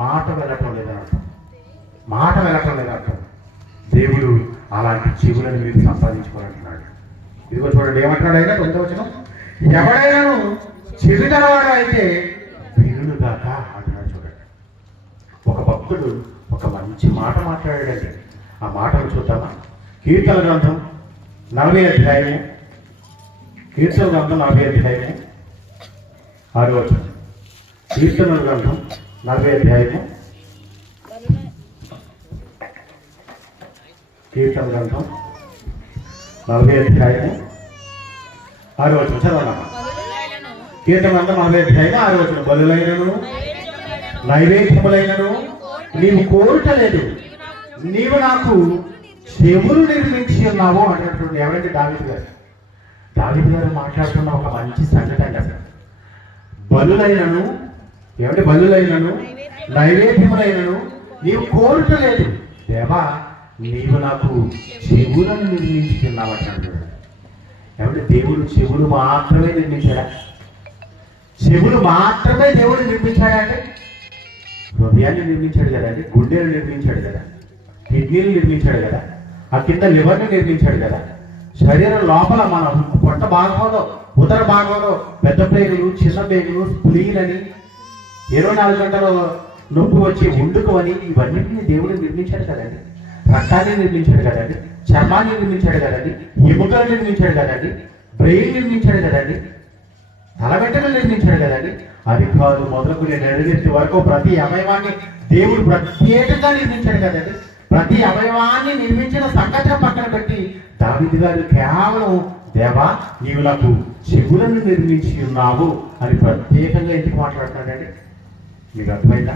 మాట వెళ్ళటం లేదని అర్థం. మాట వెళ్ళటం లేదని అర్థం. దేవుడు అలాంటి చెవులను మీరు సంపాదించుకోవాలంటున్నాడు. ఇదిగో చూడండి ఏమంటున్నాడు ఆయన 9వ వచనం, ఎవడైనాను చెవి గలవాడు అయితే వినుగాక అంటున్నాడు. చూడండి, ఒక భక్తుడు ఒక మంచి మాట మాట్లాడాడండి. ఆ మాటను చూద్దామా? కీర్తన గ్రంథం 40వ అధ్యాయము, కీర్తన గ్రంథం 40వ అధ్యాయము 6వ వచనం. కీర్తన గ్రంథం 40వ అధ్యాయము, కీర్తన గ్రంథం 40వ అధ్యాయము 6వ వచనం చదవమ్మా. కీర్తన గ్రంథం 40వ అధ్యాయము 6వ వచనం, బలులైనను నైవేద్యములైనను నీవు కోరుటలేదు, నీవు నాకు చెవులు నిర్మించి ఉన్నావు అంటున్నటువంటి ఎవరంటే దావీదు గారు. దావీదు గారు మాట్లాడుతున్న ఒక మంచి సంగతి అండి. అసలు బలులైనను ఏమంటే బలులైనను నైవేద్యములైనను నీవు కోరుటలేదు, దేవా నీవు నాకు చెవులను నిర్మించుకున్నావు అంటున్నాడు. ఏమంటే దేవుడు చెవులు మాత్రమే నిర్మించాడా? చెవులు మాత్రమే దేవుడు నిర్మించాడా అంటే హృదయాన్ని నిర్మించాడు కదండి, గుండెలు నిర్మించాడు కదా, కిడ్నీలు నిర్మించాడు కదా, ఆ కింద లివర్ని నిర్మించాడు కదా, శరీరం లోపల మన పొట్ట భాగంలో ఉదర భాగంలో పెద్ద ప్రేగులు చిన్న ప్రేగులు స్ప్లీన్ అని 24 గంటలు నొప్పి వచ్చి ఉండుకు అని ఇవన్నింటినీ దేవుడు నిర్మించాడు కదండి. రక్తాన్ని నిర్మించాడు కదండి, చర్మాన్ని నిర్మించాడు కదండి, ఎముకలు నిర్మించాడు కదండి, బ్రెయిన్ నిర్మించాడు కదండి, తలగట్టలు నిర్మించాడు కదండి. అధికారులు మొదలుకునే నడినెత్తి వరకు ప్రతి అవయవాన్ని దేవుడు ప్రత్యేకంగా నిర్మించాడు కదండి. ప్రతి అవయవాన్ని నిర్మించిన సంగతిని పక్కన పెట్టి దావీదు గారు కేవలం దేవా నీవు నాకు చెవులను నిర్మించి ఉన్నావు అని ప్రత్యేకంగా ఎందుకు మాట్లాడుతున్నాడండి? మీకు అర్థమైందా?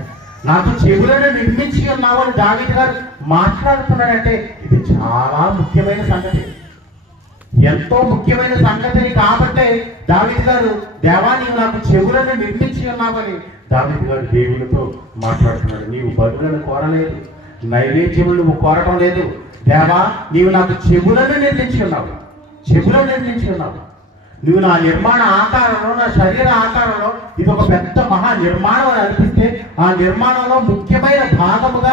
నాకు చెవులను నిర్మించి ఉన్నావు అని దావీదు గారు మాట్లాడుతున్నాడంటే ఇది చాలా ముఖ్యమైన సంగతి, ఎంతో ముఖ్యమైన సంగతిని. కాబట్టే దావీదు గారు దేవా నీవు నాకు చెవులను నిర్మించి ఉన్నావని దావీదు గారు దేవునితో మాట్లాడుతున్నాడు. నీవు బలులను కోరలేదు, నైవేద్యములు నువ్వు కోరటం లేదు, దేవా నీవు నాకు చెవులను నిర్మించి ఉన్నావు, చెవులను నిర్మించి ఉన్నావు. నువ్వు నా నిర్మాణ ఆకారంలో, నా శరీర ఆకారంలో ఇది ఒక పెద్ద మహా నిర్మాణం అని అనిపిస్తే ఆ నిర్మాణంలో ముఖ్యమైన భాగముగా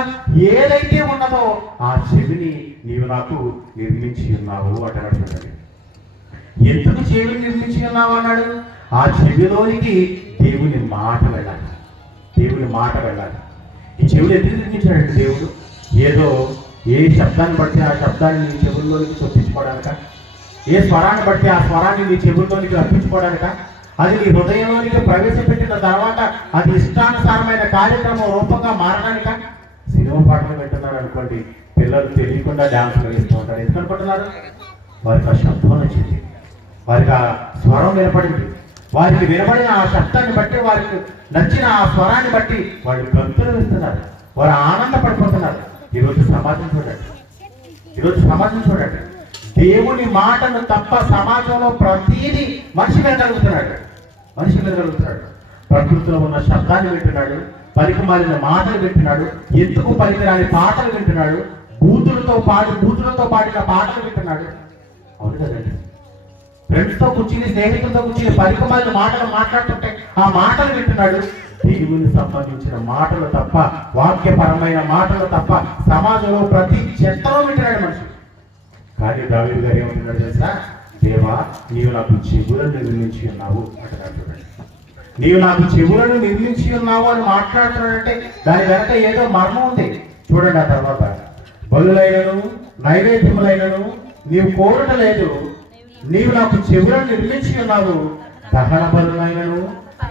ఏదైతే ఉన్నదో ఆ చెవిని నీవు నాకు నిర్మించి ఉన్నావు అంటున్నాడు. ఎందుకు చెవిని నిర్మించి ఉన్నావు అన్నాడు? ఆ చెవిలోనికి దేవుని మాట వెళ్ళాలి, దేవుని మాట వెళ్ళాలి. ఈ చెవులు ఎందుకు నిర్మించాడండి దేవుడు? ఏదో ఏ శబ్దాన్ని బట్టి ఆ శబ్దాన్ని నీ చెవుల్లోనికి చొప్పించుకోవడానిక, ఏ స్వరాన్ని బట్టి ఆ స్వరాన్ని నీ చెవుల్లోనికి అర్పించుకోవడానిక, అది నీ హృదయంలోనికి ప్రవేశపెట్టిన తర్వాత అది ఇష్టానుసారమైన కార్యక్రమం రూపంగా మారడానిక. సినిమా పాటలు వింటున్నారు అనుకోండి, పిల్లలు తెలియకుండా డాన్సులు వేస్తూ ఉంటారు. ఎందుకు అనుకుంటున్నారు? వారికి ఆ శబ్దం నచ్చింది, వారికి ఆ స్వరం వినపడింది, వారికి వినపడిన ఆ శబ్దాన్ని బట్టి, వారికి నచ్చిన ఆ స్వరాన్ని బట్టి వాళ్ళు గంతులు వేస్తున్నారు, వారు ఆనందపడిపోతున్నారు. ఈరోజు సమాజం చూడండి, ఈరోజు సమాజం చూడండి. దేవుని మాటను తప్ప సమాజంలో ప్రతిదీ మనిషి వినగలుగుతున్నాడు, మనిషి వినగలుగుతున్నాడు. ప్రకృతిలో ఉన్న శబ్దాన్ని వింటున్నాడు, పనికి మాలిన మాటలు వింటున్నాడు, ఎందుకు పనికిరాని పాటలు వింటున్నాడు, బూతులతో పాడిన పాటలు వింటున్నాడు. అవును కదండి. ఫ్రెండ్స్తో కూర్చుని, స్నేహితులతో కూర్చుని పనికి మాలిన మాటలు మాట్లాడుతుంటే ఆ మాటలు వింటున్నాడు. దేవునికి సంబంధించిన మాటలు తప్ప, వాక్యపరమైన మాటలు తప్ప సమాజంలో ప్రతి చెత్తలో వింటున్నాడు మనిషి. కానీ దావీదు గారు ఏమంటున్నాడు తెలుసా? దేవా నీవు నాకు చెవులను నిర్మించి ఉన్నావు అంటున్నాడు. నీవు నాకు చెవులను నిర్మించి ఉన్నావు అని మాట్లాడుతున్నాడంటే దాని వెనక ఏదో మర్మం ఉంది. చూడండి. ఆ తర్వాత బలులైనను నైవేద్యములైనను నీవు కోరటలేదు, నీవు నాకు చెవులను నిర్మించి ఉన్నావు. దహన బలులైనను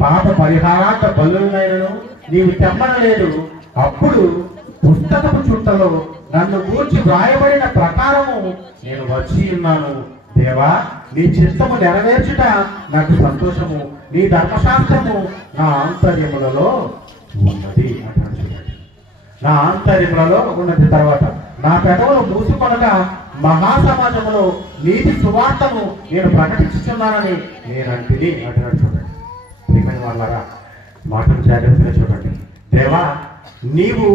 పాప పరిహారార్థ బలులైనను నీవు తెమ్మనలేదు. అప్పుడు పుస్తకపు చుట్టలో నన్ను గూర్చి వ్రాయబడిన ప్రకారము నేను వచ్చి ఉన్నాను. దేవా నీ చిత్తము నెరవేర్చుట నాకు సంతోషము, నీ ధర్మశాస్త్రము నా ఆంతర్యములలో ఉన్నది అంటాడు. చూడండి, నా ఆంతర్యములలో ఉన్నది. తర్వాత నా పెదవులు మూసుకొనగా మహాసమాజములో నీతి సువార్తను నేను ప్రకటించుచున్నానని నేను అంటిని అంటున్నాడు. చూడండి ప్రియమైన వాళ్ళారా, మాటలు జాగ్రత్తగా చూడండి. దేవా నీవు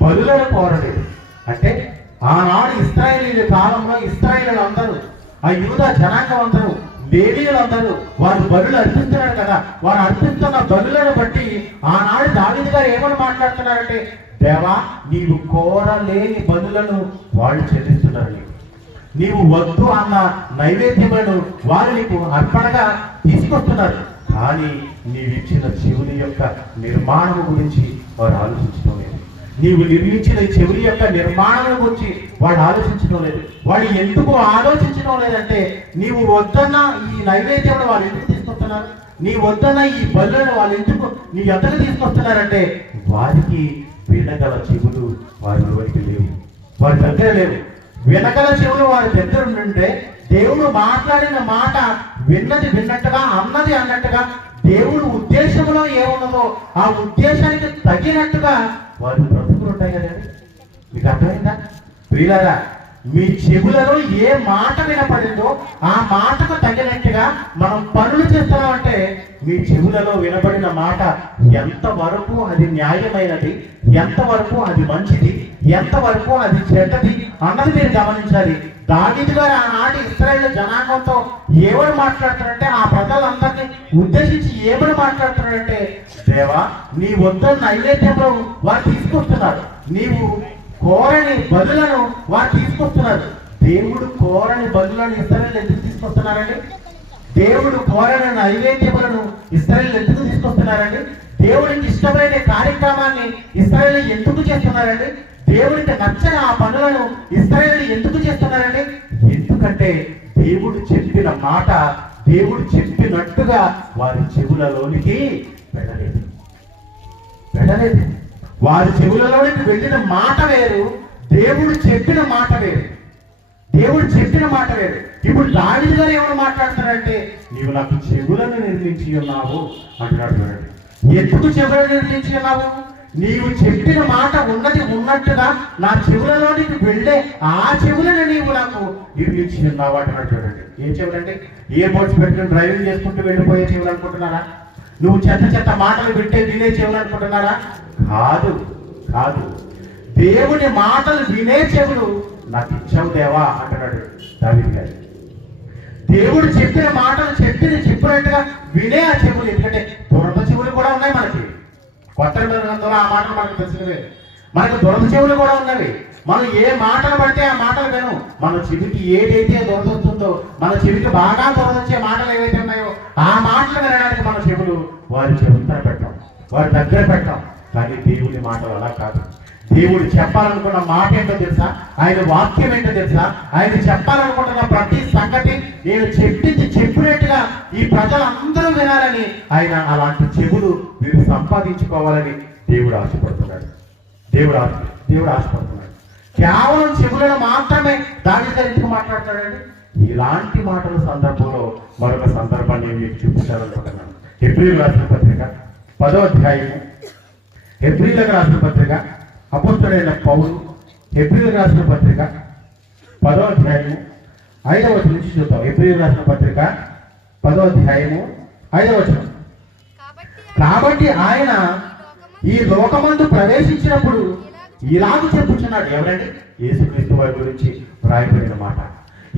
బలులను కోరలేదు అంటే ఆనాడు ఇశ్రాయేలీయుల కాలంలో ఇశ్రాయేలీయులందరూ, ఆ యూదా జనాంగం అందరూ లేవీయులందరూ వారు బలులు అర్పిస్తున్నారు కదా, వారు అర్పిస్తున్న బలులను బట్టి ఆనాడు దావీదు గారు ఏమని మాట్లాడుతున్నారంటే, దేవా నీవు కోరలేని బలులను వాళ్ళు చెల్లిస్తున్నారు, నీవు వద్దు అన్న నైవేద్యములను వారు నీకు అర్పణగా తీసుకొస్తున్నారు, కానీ నీవిచ్చిన చెవుని యొక్క నిర్మాణం గురించి వారు ఆలోచించడం లేదు. నీవు నిర్మించిన చెవుని యొక్క నిర్మాణం గురించి వాడు ఆలోచించడం లేదు. వాడు ఎందుకు ఆలోచించడం లేదంటే, నీవు వద్దన్న ఈ నైవేద్యం వాళ్ళు ఎందుకు తీసుకొస్తున్నారు, నీ వద్దన్న ఈ బలులను వాళ్ళు ఎందుకు నీ ఎద్దకు తీసుకొస్తున్నారంటే, వారికి వినగల చెవులు వారి వైపు లేవు, వారి దగ్గర లేవు. వినగల చెవులు వారి దగ్గర ఉంటే దేవుడు మాట్లాడిన మాట విన్నది విన్నట్టుగా, అన్నది అన్నట్టుగా, దేవుడు ఉద్దేశంలో ఏమున్నదో ఆ ఉద్దేశానికి తగినట్టుగా వారి బ్రతుకులు ఉంటాయి కదండి. మీకు అర్థమైందా ప్రియులారా? మీ చెవులలో ఏ మాట వినపడిందో ఆ మాటకు తగినట్టుగా మనం పనులు చేస్తున్నామంటే, మీ చెవులలో వినబడిన మాట ఎంతవరకు అది న్యాయమైనది, ఎంతవరకు అది మంచిది, ఎంతవరకు అది చెడ్డది అన్నది మీరు గమనించాలి. దావీదు గారు ఆనాటి ఇశ్రాయేలు జనాంగంతో ఏమని మాట్లాడుతున్నారంటే, ఆ ప్రజలందరినీ ఉద్దేశించి ఏమని మాట్లాడుతున్నారంటే, దేవా నీ వద్ద నైవేద్యంలో వారు తీసుకొస్తున్నారు, నీవు కోరని బలులను వారు తీసుకొస్తున్నారు. దేవుడు కోరని బలులను ఇశ్రాయేలు ఎందుకు తీసుకొస్తున్నారండి? దేవుడు కోరని నైవేద్యములను ఇశ్రాయేలు ఎందుకు తీసుకొస్తున్నారండి? దేవుడికి ఇష్టమైన కార్యక్రమాన్ని ఇశ్రాయేలు ఎందుకు చేస్తున్నారండి? దేవుడికి నచ్చని ఆ పనులను ఇశ్రాయేలు ఎందుకు చేస్తున్నారండి? ఎందుకంటే దేవుడు చెప్పిన మాట దేవుడు చెప్పినట్టుగా వారి చెవులలోనికి వెళ్ళలేదు. వారి చెవులలోనికి వెళ్ళిన మాట వేరు, దేవుడు చెప్పిన మాట వేరు. దేవుడు చెప్పిన మాట వేరు. ఇప్పుడు దావీదు గారు ఏమైనా మాట్లాడుతున్నారంటే, నీవు నాకు చెవులను నిర్మించి ఉన్నావు అంటున్నాడు. ఎందుకు చెవులను నిర్మించి ఉన్నావు? నీవు చెప్పిన మాట ఉన్నది ఉన్నట్టుగా నా చెవులలోనికి వెళ్ళే ఆ చెవులను నీవు నాకు నిర్మించి ఉన్నావు అంటున్నాడు. చూడండి, ఏ చెవులండి? ఏ బోర్డ్స్ పెట్టుకుని డ్రైవింగ్ చేసుకుంటూ వెళ్ళిపోయే చెవులు అనుకుంటున్నారా? నువ్వు చెత్త మాటలు వింటే వినే చెవులు అనుకుంటున్నారా? కాదు కాదు, దేవుని మాటలు వినే చెవులు నాకు ఇచ్చావు దేవా అంటున్నాడు దావీదు గారు. దేవుడు చెప్పిన మాటలు చెప్పినట్టుగా వినే ఆ చెవులు. ఎందుకంటే దురద చెవులు కూడా ఉన్నాయి మనకి. కొత్త గ్రంథంలో ఆ మాటలు మనకు తెలిసినవే. మనకు దురద చెవులు కూడా ఉన్నవి. మనం ఏ మాటలు పడితే ఆ మాటలు విను. మన చెవికి ఏదైతే దురద వస్తుందో, మన చెవికి బాగా దురద వచ్చే మాటలు ఏవైతే ఉన్నాయో ఆ మాటలు వినడానికి మన చెవులు వారి చెవులతో పెట్టాం, వారి దగ్గర పెట్టాం. కానీ దేవుడి మాటలు అలా కాదు. దేవుడు చెప్పాలనుకున్న మాట ఏంటో తెలుసా? ఆయన వాక్యం ఏంటో తెలుసా? ఆయన చెప్పాలనుకుంటున్న ప్రతి సంగతి నేను చెప్పినట్టుగా ఈ ప్రజలందరూ వినాలని ఆయన అలాంటి చెవులు వీరు సంపాదించుకోవాలని దేవుడు ఆశపడుతున్నాడు. దేవుడు ఆశపడుతున్నాడు. కేవలం చెవులను మాత్రమే దావీదు ఎందుకు మాట్లాడతాడండి? ఇలాంటి మాటల సందర్భంలో మరొక సందర్భాన్ని మీకు చూపించాలనుకుంటున్నాను. హెబ్రీయులకు రాసిన పత్రిక 10వ అధ్యాయము, హెబ్రీయులకు రాసిన పత్రిక, అపొస్తలుడైన పౌలు హెబ్రీయులకు రాసిన పత్రిక 10వ అధ్యాయము 5వ వచనం నుంచి చూద్దాం. హెబ్రీయులకు రాసిన పత్రిక 10వ అధ్యాయము 5వ వచనం. కాబట్టి ఆయన ఈ లోకమందు ప్రవేశించినప్పుడు ఇలాగ చెప్పుచున్నాడు. ఎవరండి? యేసుక్రీస్తు వారి గురించి వ్రాయబడిన మాట.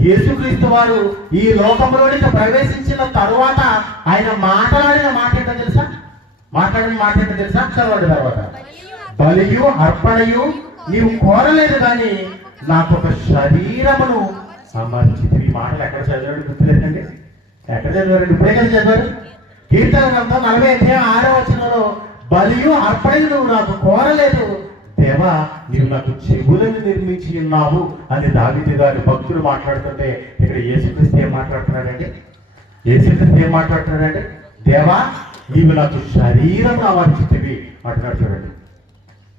యేసుక్రీస్తు వారు ఈ లోకంలోనికి ప్రవేశించిన తరువాత ఆయన మాట్లాడిన మాట ఏంటో తెలుసా? చదవండి. తర్వాత బలియు అర్పణయు నీవు కోరలేదు కానీ నాకు ఒక శరీరమును అమర్చితివి. ఈ మాటలు ఎక్కడ చదివాడు గుర్తులేదండి? ఎక్కడ చదివారండి? ఇప్పుడే కదా చదివారు. కీర్తన గ్రంథం 46వ వచనంలో బలియు అర్పణయు నువ్వు నాకు కోరలేదు దేవా, నీవు నాకు చెవులను నిర్మించి ఉన్నావు అని దావీదు గారి భక్తులు మాట్లాడుతుంటే, ఇక్కడ యేసుక్రీస్తు ఏం మాట్లాడుతున్నాడండి? దేవా నీవు నాకు శరీరం అమర్చితివి అంటున్నాడు. చూడండి,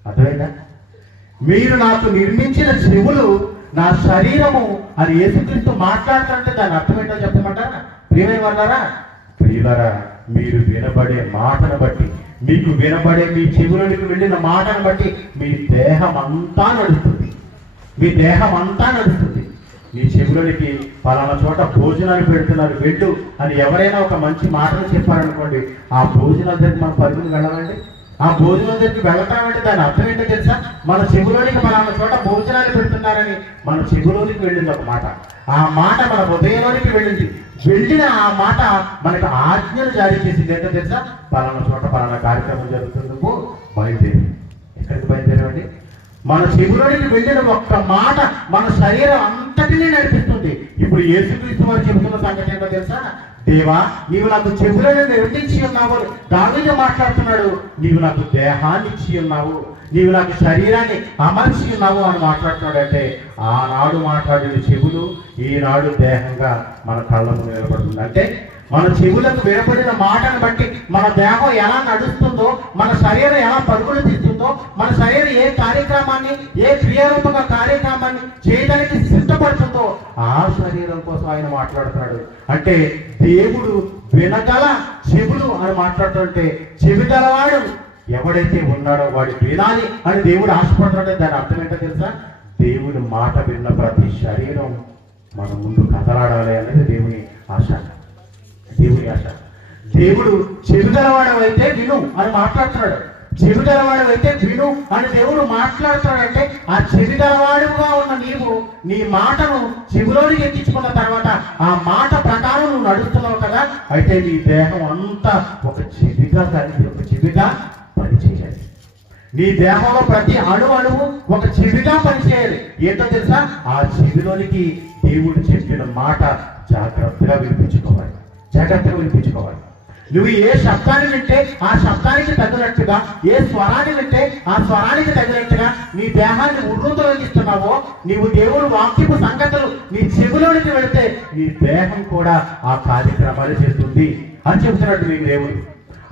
అర్థమైందా? మీరు నాకు నిర్మించిన చెవులు నా శరీరము అని యేసుక్రీస్తు మాట్లాడుతుంటే దాని అర్థమేంటో చెప్పమంటారా? ప్రియులారా, మీరు వినబడే మాటను బట్టి, మీకు వినబడే మీ చెవులకు వెళ్ళిన మాటను బట్టి మీ దేహం అంతా నడుస్తుంది. మీ చెవులకి పలానా చోట భోజనాలు పెడుతున్నారు వెళ్ళు అని ఎవరైనా ఒక మంచి మాటలు చెప్పారనుకోండి, ఆ భోజనాల దగ్గర మనం పరుగులు వెళ్ళాలండి. ఆ భోజనం దగ్గరికి వెళ్తామంటే దాని అర్థం ఏంటో తెలుసా? మన చెవులోనికి మన చోట భోజనాలు పెడుతున్నారని మన చెవులోనికి వెళ్ళింది ఒక మాట. ఆ మాట మన హృదయంలోనికి వెళ్ళింది. వెళ్ళిన ఆ మాట మనకు ఆజ్ఞలు జారీ చేసింది. ఏంటో తెలుసా? పలానా చోట పలానా కార్యక్రమం జరుగుతుందుకు బయలుదేరి. ఎక్కడికి బయలుదేరామండి? మన చెవులోనికి వెళ్ళిన ఒక్క మాట మన శరీరం అంతటినీ నడిపిస్తుంది. ఇప్పుడు యేసుక్రీస్తు వారు చెబుతున్న సంగతి ఏంటో తెలుసా? దేవా, నీవు నాకు చెవులను నిర్మించి ఉన్నావు. దావీదు మాట్లాడుతున్నాడు, నీవు నాకు దేహాన్ని ఇచ్చి ఉన్నావు, నీవు నాకు శరీరాన్ని అమర్చి ఉన్నావు అని మాట్లాడుతున్నాడు. అంటే ఆనాడు మాట్లాడిన చెవులు ఈనాడు దేహంగా మన కళ్ళ ముందు నిలబడుతుంది. అంటే మన చెవులకు వినపడిన మాటను బట్టి మన దేహం ఎలా నడుస్తుందో, మన శరీరం ఎలా పరుగులు తీస్తుందో, మన శరీరం ఏ కార్యక్రమాన్ని, ఏ క్రియారూపక కార్యక్రమాన్ని చేయడానికి సిద్ధపడుతుందో ఆ శరీరం కోసం ఆయన మాట్లాడుతున్నాడు. అంటే దేవుడు వినగల చెవులు అని మాట్లాడుతుంటే చెవి గలవాడు ఎవడైతే ఉన్నాడో వాడు వినాలి అని దేవుడు ఆశపడుతున్నాడే. దాని అర్థం ఏంటో తెలుసా? దేవుని మాట విన్న ప్రతి శరీరం మన ముందు కదలాడాలి అనేది దేవుని ఆశ, దేవుని ఆశ. దేవుడు చెవి గలవాడు అయితే విను అని మాట్లాడుతున్నాడు. చెవి గలవాడు అయితే విను అని దేవుడు మాట్లాడుతున్నాడంటే ఆ చెవి గలవాడుగా ఉన్న నీవు నీ మాటను చెవిలోనికి ఎక్కించుకున్న తర్వాత ఆ మాట ప్రకారం నువ్వు నడుస్తున్నావు కదా. అయితే నీ దేహం అంతా ఒక చెవిగా కలిసి ఒక చెవిగా పనిచేయాలి. నీ దేహంలో ప్రతి అణువు ఒక చెవిగా పనిచేయాలి. ఏంటో తెలుసా? ఆ చెవిలోనికి దేవుడు చెప్పిన మాట జాగ్రత్తగా వినిపించుకోవాలి, జాగ్రత్తగా వినిపించుకోవాలి. నువ్వు ఏ శబ్దాన్ని వింటే ఆ శబ్దానికి తగినట్టుగా, ఏ స్వరాన్ని వింటే ఆ స్వరానికి తగినట్టుగా నీ దేహాన్ని ఉర్రుతొలగిస్తున్నావో, నీవు దేవుడు వాక్యపు సంగతులు నీ చెవిలోనికి వెళితే నీ దేహం కూడా ఆ కార్యక్రమాలు చేస్తుంది అని చెబుతున్నట్టు మీకు దేవుడు.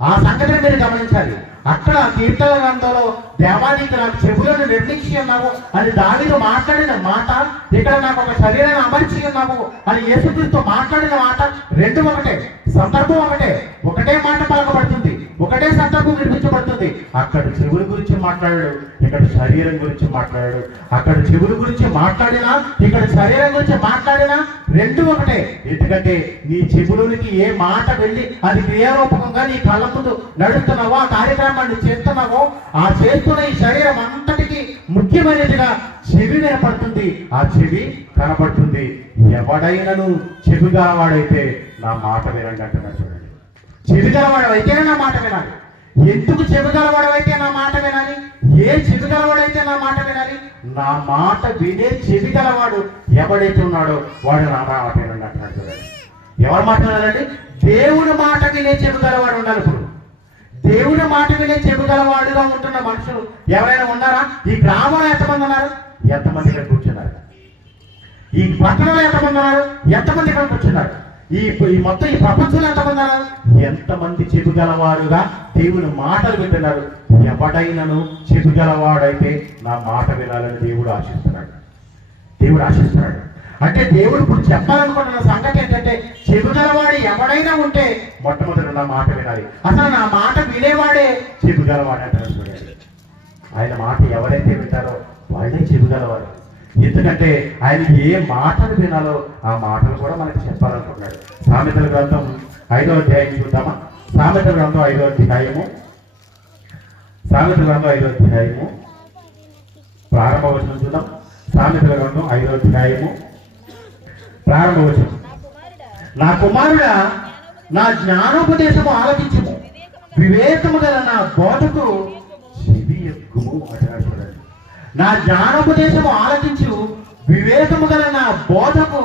ఆ సంగతిని మీరు గమనించాలి. అక్కడ కీర్తన గ్రంథంలో దేవానికి నాకు చెవులను నిర్మించి ఉన్నావు అని దావీదు మాట్లాడిన మాట, ఇక్కడ నాకు ఒక శరీరాన్ని అమర్చి ఉన్నావు అని యేసుక్రీస్తు మాట్లాడిన మాట రెండు ఒకటే, సందర్భం ఒకటే, ఒకటే మాట పలకబడుతుంది, ఒకటే సందర్భం వినిపించబడుతుంది. అక్కడ చెవుల గురించి మాట్లాడాడు, ఇక్కడ శరీరం గురించి మాట్లాడాడు. అక్కడ చెవుల గురించి మాట్లాడినా ఇక్కడ శరీరం గురించి మాట్లాడినా రెండు ఒకటే. ఎందుకంటే నీ చెవులోనికి ఏ మాట వెళ్ళి అది క్రియారూపకంగా నీ కళ్ళ ముందు నడుస్తున్నావో, ఆ కార్యక్రమాన్ని చేస్తున్నావో, ఆ చేస్తున్న ఈ శరీరం అంతటికి ముఖ్యమైనదిగా చెవి వినపడుతుంది, ఆ చెవి కనపడుతుంది. ఎవడైనను చెవి గలవాడైతే నా మాట వినండి అంటున్నాడు. చూడండి, చెవి గలవాడు అయితేనే నా మాట వినాలి. ఎందుకు చెవి గలవాడు అయితే నా మాట వినాలి? ఏ చెవి గలవాడైతే నా మాట వినాలి? నా మాట వినే చెవి గలవాడు ఎవడైతే ఉన్నాడో వాడు నా మాట వినండి అంటున్నాడు. చూడండి, ఎవరు మాట వినాలండి? దేవుని మాట వినే చెవి గలవాడు ఉండాలి. ఇప్పుడు దేవుని మాట వినే చెవి గలవాడుగా ఉంటున్న మనుషులు ఎవరైనా ఉన్నారా? ఈ గ్రామంలో ఎంతమంది ఉన్నారు? ఎంతమంది ఇక్కడ కూర్చున్నారు? ఈ పట్టణంలో ఎంతమంది ఉన్నారు? ఎంతమంది ఇక్కడ కూర్చున్నారు? ఈ మొత్తం ఈ ప్రపంచంలో ఎంతమంది ఉన్నారు? ఎంతమంది చెవి గలవారుగా దేవుని మాటలు వింటున్నారు? ఎవడైనను చెవి గలవాడైతే నా మాట వినాలని దేవుడు ఆశిస్తున్నాడు. దేవుడు ఆశిస్తున్నాడు. అంటే దేవుడు ఇప్పుడు చెప్పాలనుకుంటున్న సంగతి ఏంటంటే, చెవి గలవాడు ఎవడైనా ఉంటే మొట్టమొదటి నా మాట వినాలి. అసలు నా మాట వినేవాడే చెవి గలవాడు అంటారు. చూడండి, ఆయన మాట ఎవరైతే వింటారో వాళ్ళే చెవి గలవాడు. ఎందుకంటే ఆయన ఏ మాటలు వినాలో ఆ మాటలు కూడా మనకి చెప్పాలనుకుంటున్నాడు. సామెతల గ్రంథం 5వ అధ్యాయం చూద్దామా? సామెతల గ్రంథం 5వ అధ్యాయము, సామెతల గ్రంథం 5వ అధ్యాయము ప్రారంభ వచనం చూద్దాం. సామెతల గ్రంథం 5వ అధ్యాయము ప్రారంభ వచనం. నా కుమారుడా, నా జ్ఞానోపదేశము ఆలకించుము, వివేకము గల నా బోధకు చెవి ఎక్కుము అంటున్నాడు. చూడండి, నా జ్ఞానోపదేశము ఆలకించు, వివేకము గల నా బోధకు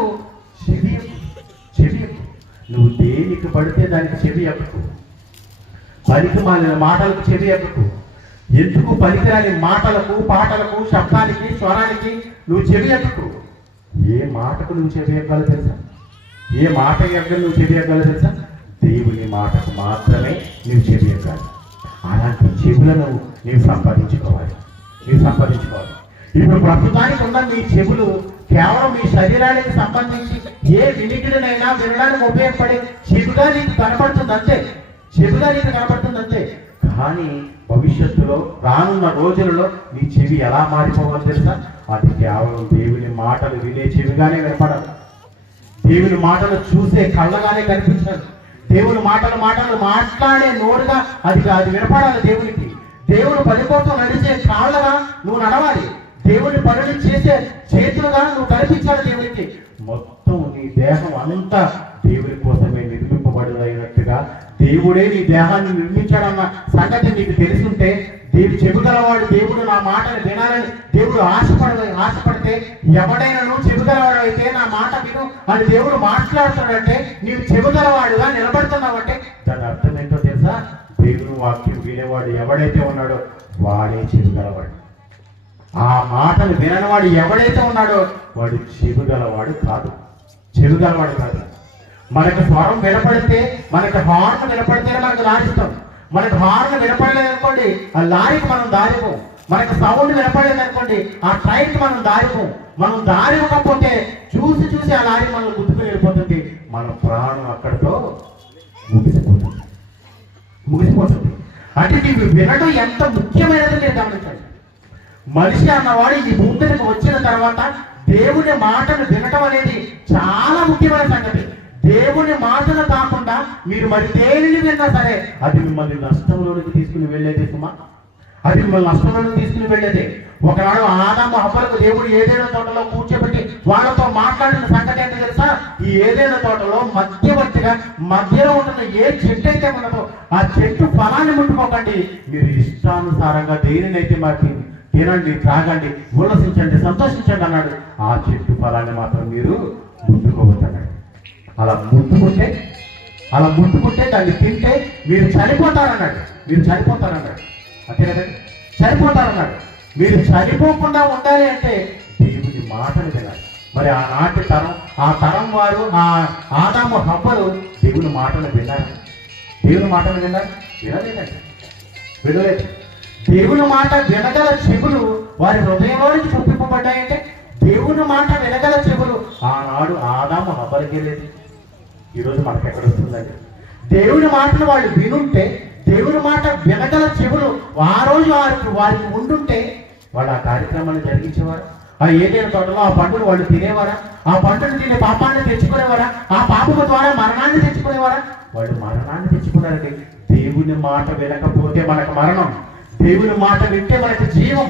చెవి ఎక్కు. నువ్వు దేనికి పడితే దానికి చెవి ఎక్కు. పనికి మాలిన మాటలకు చెవి ఎక్కు. ఎందుకు పనికిరాని మాటలకు, పాటలకు, శబ్దానికి, స్వరానికి నువ్వు చెవి ఎక్కు. ఏ మాటకు నువ్వు చెవి ఎక్కాలో తెలుసా? ఏ మాట ఎక్కడ నువ్వు చెవి ఎక్కాలో తెలుసా? దేవుని మాటకు మాత్రమే నువ్వు చెవి ఎక్కాలి. అలాంటి చెవులను నీవు సంపాదించుకోవాలి. ఇప్పుడు ప్రస్తుతానికి ఉన్న మీ చెవులు కేవలం మీ శరీరానికి సంబంధించి ఏ వినికిడినైనా వినడానికి ఉపయోగపడే చెవిగా నీకు కనపడుతుంది అంతే. కానీ భవిష్యత్తులో రానున్న రోజులలో నీ చెవి ఎలా మారిపోవాలో తెలుసా? అది కేవలం దేవుని మాటలు వినే చెవిగానే వినపడాలి. దేవుని మాటలు చూసే కళ్ళగానే కనిపించాలి. దేవుని మాటలు మాట్లాడే నోరుగా అది వినపడాలి దేవునికి. దేవుని పని కోసం నడిచే కాళ్ళగా నువ్వు నడవాలి. దేవుని పనులు చేసే చేతులుగా నువ్వు కనిపించాలి దేవునికి. మొత్తం నీ దేహం అంతా దేవుని కోసమే నిర్మింపబడినట్టుగా దేవుడే నీ దేహాన్ని నిర్మించాడన్న సంగతి నీకు తెలుసుంటే, దేవుడు చెబుగలవాడు, దేవుడు నా మాటను వినాలని దేవుడు ఆశపడితే, ఎవడైనా నువ్వు చెబుగలవాడు అయితే నా మాట విను అని దేవుడు మాట్లాడుతాడంటే, నీవు చెబుగలవాడుగా నిలబడుతున్నావంటే దాని అర్థం ఏంటో తెలుసా? దేవుని వాక్యం వినేవాడు ఎవడైతే ఉన్నాడో వాడే చెబుగలవాడు. ఆ మాటలు విననివాడు ఎవడైతే ఉన్నాడో వాడు చెబుగలవాడు కాదు. చెబుగలవాడు కాదు. మనకు స్వరం వినపడితే, మనకు హార్న్ వినపడితేనే మనకు లారిస్తాం. మనకు హార్న్ వినపడలేదు అనుకోండి, ఆ లారీకి మనం దారిపోం. మనకు సౌండ్ వినపడలేదు అనుకోండి, ఆ ట్రైన్కి మనం దారిపోం. మనం దారి ఇవ్వకపోతే చూసి ఆ లారీ మనం గుర్తుకుని వెళ్ళిపోతుంది. మన ప్రాణం అక్కడితో ముగిసిపోతుంది. అంటే నీకు వినడం ఎంత ముఖ్యమైనది మీరు గమనించండి. మనిషి అన్నవాడు ఈ భూమి మీదకి వచ్చిన తర్వాత దేవుని మాటను వినటం అనేది చాలా ముఖ్యమైన సంగతి. దేవుని మాటలు కాకుండా మీరు మరి దేనిని విన్నా సరే అది మిమ్మల్ని నష్టంలోనికి తీసుకుని వెళ్ళేది సుమా. అది మిమ్మల్ని నష్టంలోనికి తీసుకుని వెళ్ళేది. ఒకనాడు ఆదాము హవ్వలకు దేవుడు ఏదైనా తోటలో కూర్చోబెట్టి వాళ్ళతో మాట్లాడిన సంగతి ఏంటో తెలుసా? ఈ ఏదైనా తోటలో మధ్యవర్తిగా మధ్యలో ఉంటున్న ఏ చెట్టు అయితే ఉన్నదో ఆ చెట్టు ఫలాన్ని ముట్టుకోకండి, మీరు ఇష్టానుసారంగా దేనినైతే మాకు తినండి, త్రాగండి, ఉల్లసించండి, సంతోషించండి అన్నాడు. ఆ చెట్టు ఫలాన్ని మాత్రం మీరు ముట్టుకోవద్దన్నాడు. అలా ముట్టుకుంటే దాన్ని తింటే మీరు చనిపోతారన్నాడు. అంతే కదండి, చనిపోతారన్నాడు. మీరు చనిపోకుండా ఉండాలి అంటే దేవుని మాటలు వినాలి. మరి ఆనాటి ఆ తరం వారు, ఆ ఆదాము హవ్వలు దేవుని మాటలు విన్నారు. వినలేదు. దేవుని మాట వినగల చెవులు వారి హృదయంలోనికి చూపింపబడ్డాయంటే, దేవుని మాట వినగల చెవులు ఆనాడు ఆదాము హవ్వలకి లేదు. ఈరోజు మనకు ఎక్కడ వస్తుందండి? దేవుని మాటలు వాళ్ళు వినుంటే, దేవుని మాట వినగల చెవులు ఆ రోజు వారికి ఉండుంటే వాళ్ళు ఆ కార్యక్రమాన్ని జరిగించేవారు. ఆ ఏదైనా తోటలో ఆ పండును వాళ్ళు తినేవారా? ఆ పండును తినే పాపాన్ని తెచ్చుకునేవారా? ఆ పాపము ద్వారా మరణాన్ని తెచ్చుకునేవారా? వాళ్ళు మరణాన్ని తెచ్చుకున్నారండి. దేవుని మాట వినకపోతే మనకు మరణం, దేవుని మాట వింటే మనకు జీవం.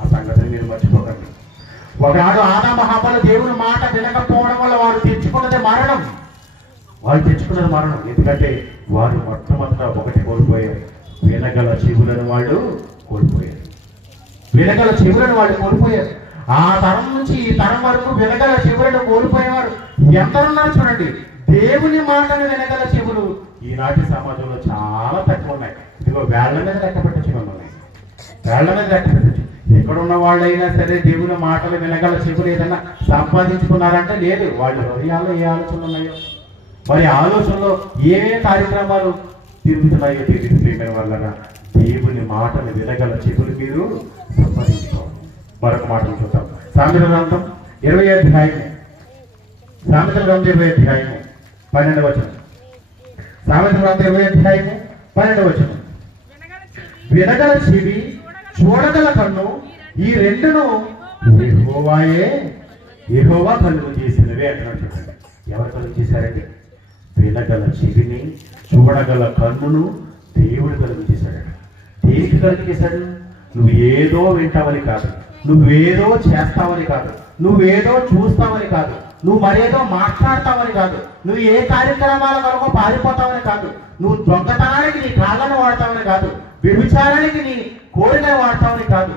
ఆ సంగతిని మీరు మర్చిపోకండి. ఒకనాడు ఆదాము హవ్వలు దేవుని మాట వినకపోవడం వల్ల వారు తెచ్చుకున్నది మరణం. ఎందుకంటే వారు మొట్టమొదట ఒకటి కోల్పోయారు, వినగల చెవులను వాళ్ళు కోల్పోయారు. ఆ తరం నుంచి ఈ తరం వరకు వినగల చెవులను కోల్పోయేవారు ఎంతనున్నారు చూడండి. దేవుని మాటను వినగల చెవులు ఈనాటి సమాజంలో చాలా తక్కువ ఉన్నాయి. ఇదిగో వేళ్ల మీద లెక్క పెట్టచ్చు. ఎక్కడున్న వాళ్ళైనా సరే దేవుని మాటలు వినగల చెవులు ఏదైనా సంపాదించుకున్నారంటే లేదు. వాళ్ళ హృదయాల్లో ఏ ఆలోచనలు ఉన్నాయో, మరి ఆలోచనలో ఏమేమి కార్యక్రమాలు తిరుగుతున్నాయో తెలియదు. వల్ల దేవుని మాటలు వినగల చెవులు మీరు సంపాదించుకోవాలి. మరొక మాటలు చూద్దాం. సామెతల గ్రంథం 20వ అధ్యాయము 12వ వచనం. సామెతల గ్రంథం 20వ అధ్యాయము 12వ వచనం. వినగల చెవి, చూడగల కన్ను, ఈ రెండును యెహోవా కలుగు చేసినవే అంటున్నాడు. చూడండి, ఎవరు కలుగు చేశారండి? వినగల చెవిని, చూడగల కన్నును దేవుడు కలుగు చేశాడు. దేనికి కలుగు చేశాడు? నువ్వు ఏదో వింటావని కాదు, నువ్వేదో చేస్తావని కాదు, నువ్వేదో చూస్తావని కాదు, నువ్వు మరేదో మాట్లాడతావని కాదు, నువ్వు ఏ కార్యక్రమాల వరకు పారిపోతావని కాదు, నువ్వు దొంగతనానికి నీ కాళ్ళను వాడతావని కాదు, వ్యభిచారానికి నీ కోరికను వాడతావని కాదు,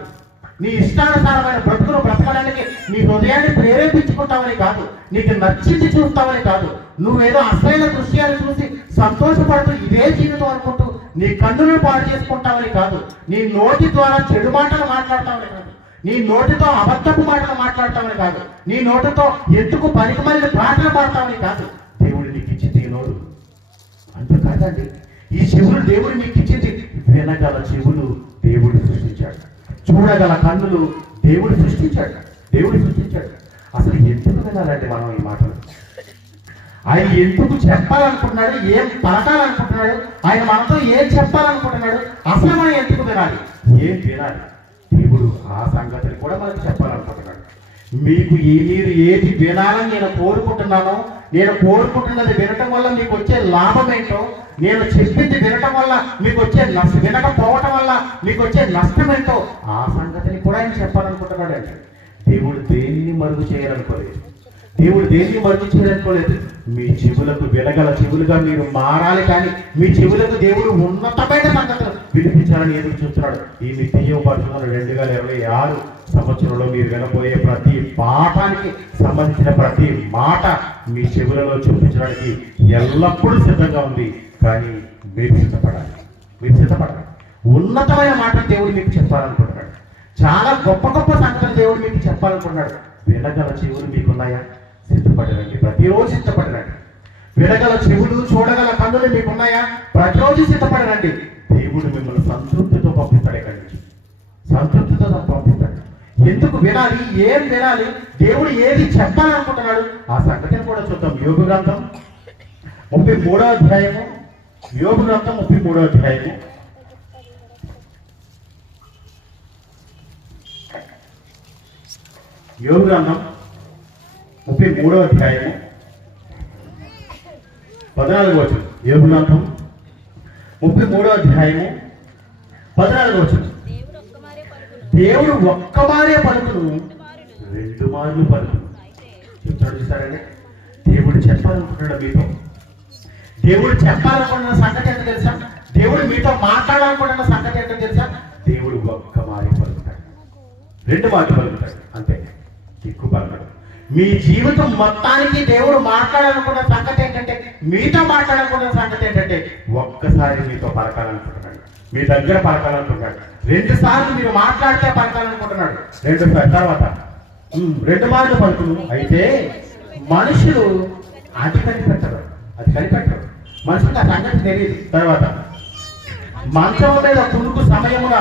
నీ ఇష్టానుసారమైన బ్రతుకును బ్రతకడానికి నీ హృదయాన్ని ప్రేరేపించుకుంటావని కాదు, నీకు నచ్చింది చూస్తావని కాదు, నువ్వేదో అసలైన దృశ్యాలు చూసి సంతోషపడుతూ ఇదే జీవితం అనుకుంటూ నీ కన్నును పాడు చేసుకుంటావని కాదు, నీ నోటి ద్వారా చెడు మాటలు మాట్లాడతావని కాదు, నీ నోటితో అబద్ధపు మాటలు మాట్లాడతావని కాదు, నీ నోటితో ఎందుకు పనికిమాలిన ప్రార్థన పాడతావని కాదు. దేవుడు నీకు ఇచ్చింది ఈ నోరు అంతే కాదండి. ఈ చెవులు దేవుడు నీకు ఇచ్చింది. వినగల చెవులు దేవుడు సృష్టించాడు, చూడగల కన్నులు దేవుడు సృష్టించాడు. అసలు ఎందుకు వినాలంటే మనం ఈ మాటలు? ఆయన ఎందుకు చెప్పాలనుకుంటున్నాడు? ఏం పలకాలనుకుంటున్నాడు? ఆయన మనతో ఏం చెప్పాలనుకుంటున్నాడు? అసలు మనం ఎందుకు వినాలి? ఏం వినాలి? దేవుడు ఆ సంగతిని కూడా మనకు చెప్పాలనుకుంటున్నాడు. మీరు ఏది వినాలని నేను కోరుకుంటున్నానో నేను కోరుకుంటున్నది వినటం వల్ల మీకు వచ్చే లాభం ఏంటో, నేను చెప్పింది వినటం వల్ల మీకు వచ్చే వినకపోవటం వల్ల మీకు వచ్చే నష్టం ఏంటో ఆ సంగతిని కూడా ఆయన చెప్పాలనుకుంటున్నాడండి. దేవుడు దేన్ని మరుగు చేయాలనుకోలేదు. దేవుడు దేన్ని మరుగు చేయాలనుకోలేదు. మీ చెవులకు వినగల చెవులుగా మీరు మారాలి, కానీ మీ చెవులకు దేవుడు ఉన్నతమైన సంగతులు వినిపించాలని ఎదురు చూస్తున్నాడు. ఈ నిత్య పరిశోధన 2026 సంవత్సరంలో మీరు వినబోయే ప్రతి పాఠానికి సంబంధించిన ప్రతి మాట మీ చెవులలో చూపించడానికి ఎల్లప్పుడూ సిద్ధంగా ఉంది. కానీ మీరు సిద్ధపడాలి, మీరు సిద్ధపడాలి. ఉన్నతమైన మాట దేవుడు మీకు చెప్పాలనుకుంటున్నాడు. చాలా గొప్ప గొప్ప సంగతులు దేవుడు మీకు చెప్పాలనుకుంటున్నాడు. వినగల చెవులు మీకున్నాయా? సిద్ధపడరండి, ప్రతిరోజు సిద్ధపడరండి. వినగల చెవులు, చూడగల కన్నులు మీకున్నాయా? ప్రతిరోజు సిద్ధపడరండి. దేవుడు మిమ్మల్ని సంతృప్తితో పంపిస్తాడు. ఎక్కడి నుంచి? సంతృప్తితో పంపిస్తాడు. ఎందుకు వినాలి? ఏం వినాలి? దేవుడు ఏది చెప్పాలనుకుంటున్నాడు? ఆ సంగతిని కూడా చూద్దాం. యోబు గ్రంథం 33వ అధ్యాయము. యోబు గ్రంథం 33వ అధ్యాయము. యోబు గ్రంథం 33వ అధ్యాయము 14వ వచనం. యోబు గ్రంథం 33వ అధ్యాయము 14వ వచనం. దేవుడు ఒక్కమారే పలుకును, 2 మార్లు పలుకును. చెప్తాడు, చూస్తారండి. దేవుడు చెప్పాలనుకుంటున్నాడు మీతో. దేవుడు చెప్పాలనుకుంటున్న సంగతి ఏంటో తెలుసా? దేవుడు మీతో మాట్లాడాలనుకుంటున్న సంగతి ఏంటో తెలుసా? దేవుడు ఒక్కమారే పలుకుతాడు, 2 మార్లు పలుకుతాడు, అంతే, ఎక్కువ పలకడు. మీ జీవితం మొత్తానికి దేవుడు మాట్లాడాలనుకున్న సంగతి ఏంటంటే, మీతో మాట్లాడాలనుకున్న సంగతి ఏంటంటే, ఒక్కసారి మీతో పలకాలనుకుంటున్నాడు, మీ దగ్గర పలకాలనుకుంటున్నాడు. 2 సార్లు మీరు మాట్లాడితే పలకాలనుకుంటున్నాడు. 2 తర్వాత 2 మార్లు పలుకును. అయితే మనుషులు అది కనిపెట్టరు. మనుషులకు ఆ సంగతి తెలియదు. తర్వాత మంచం మీద కునుకు సమయమున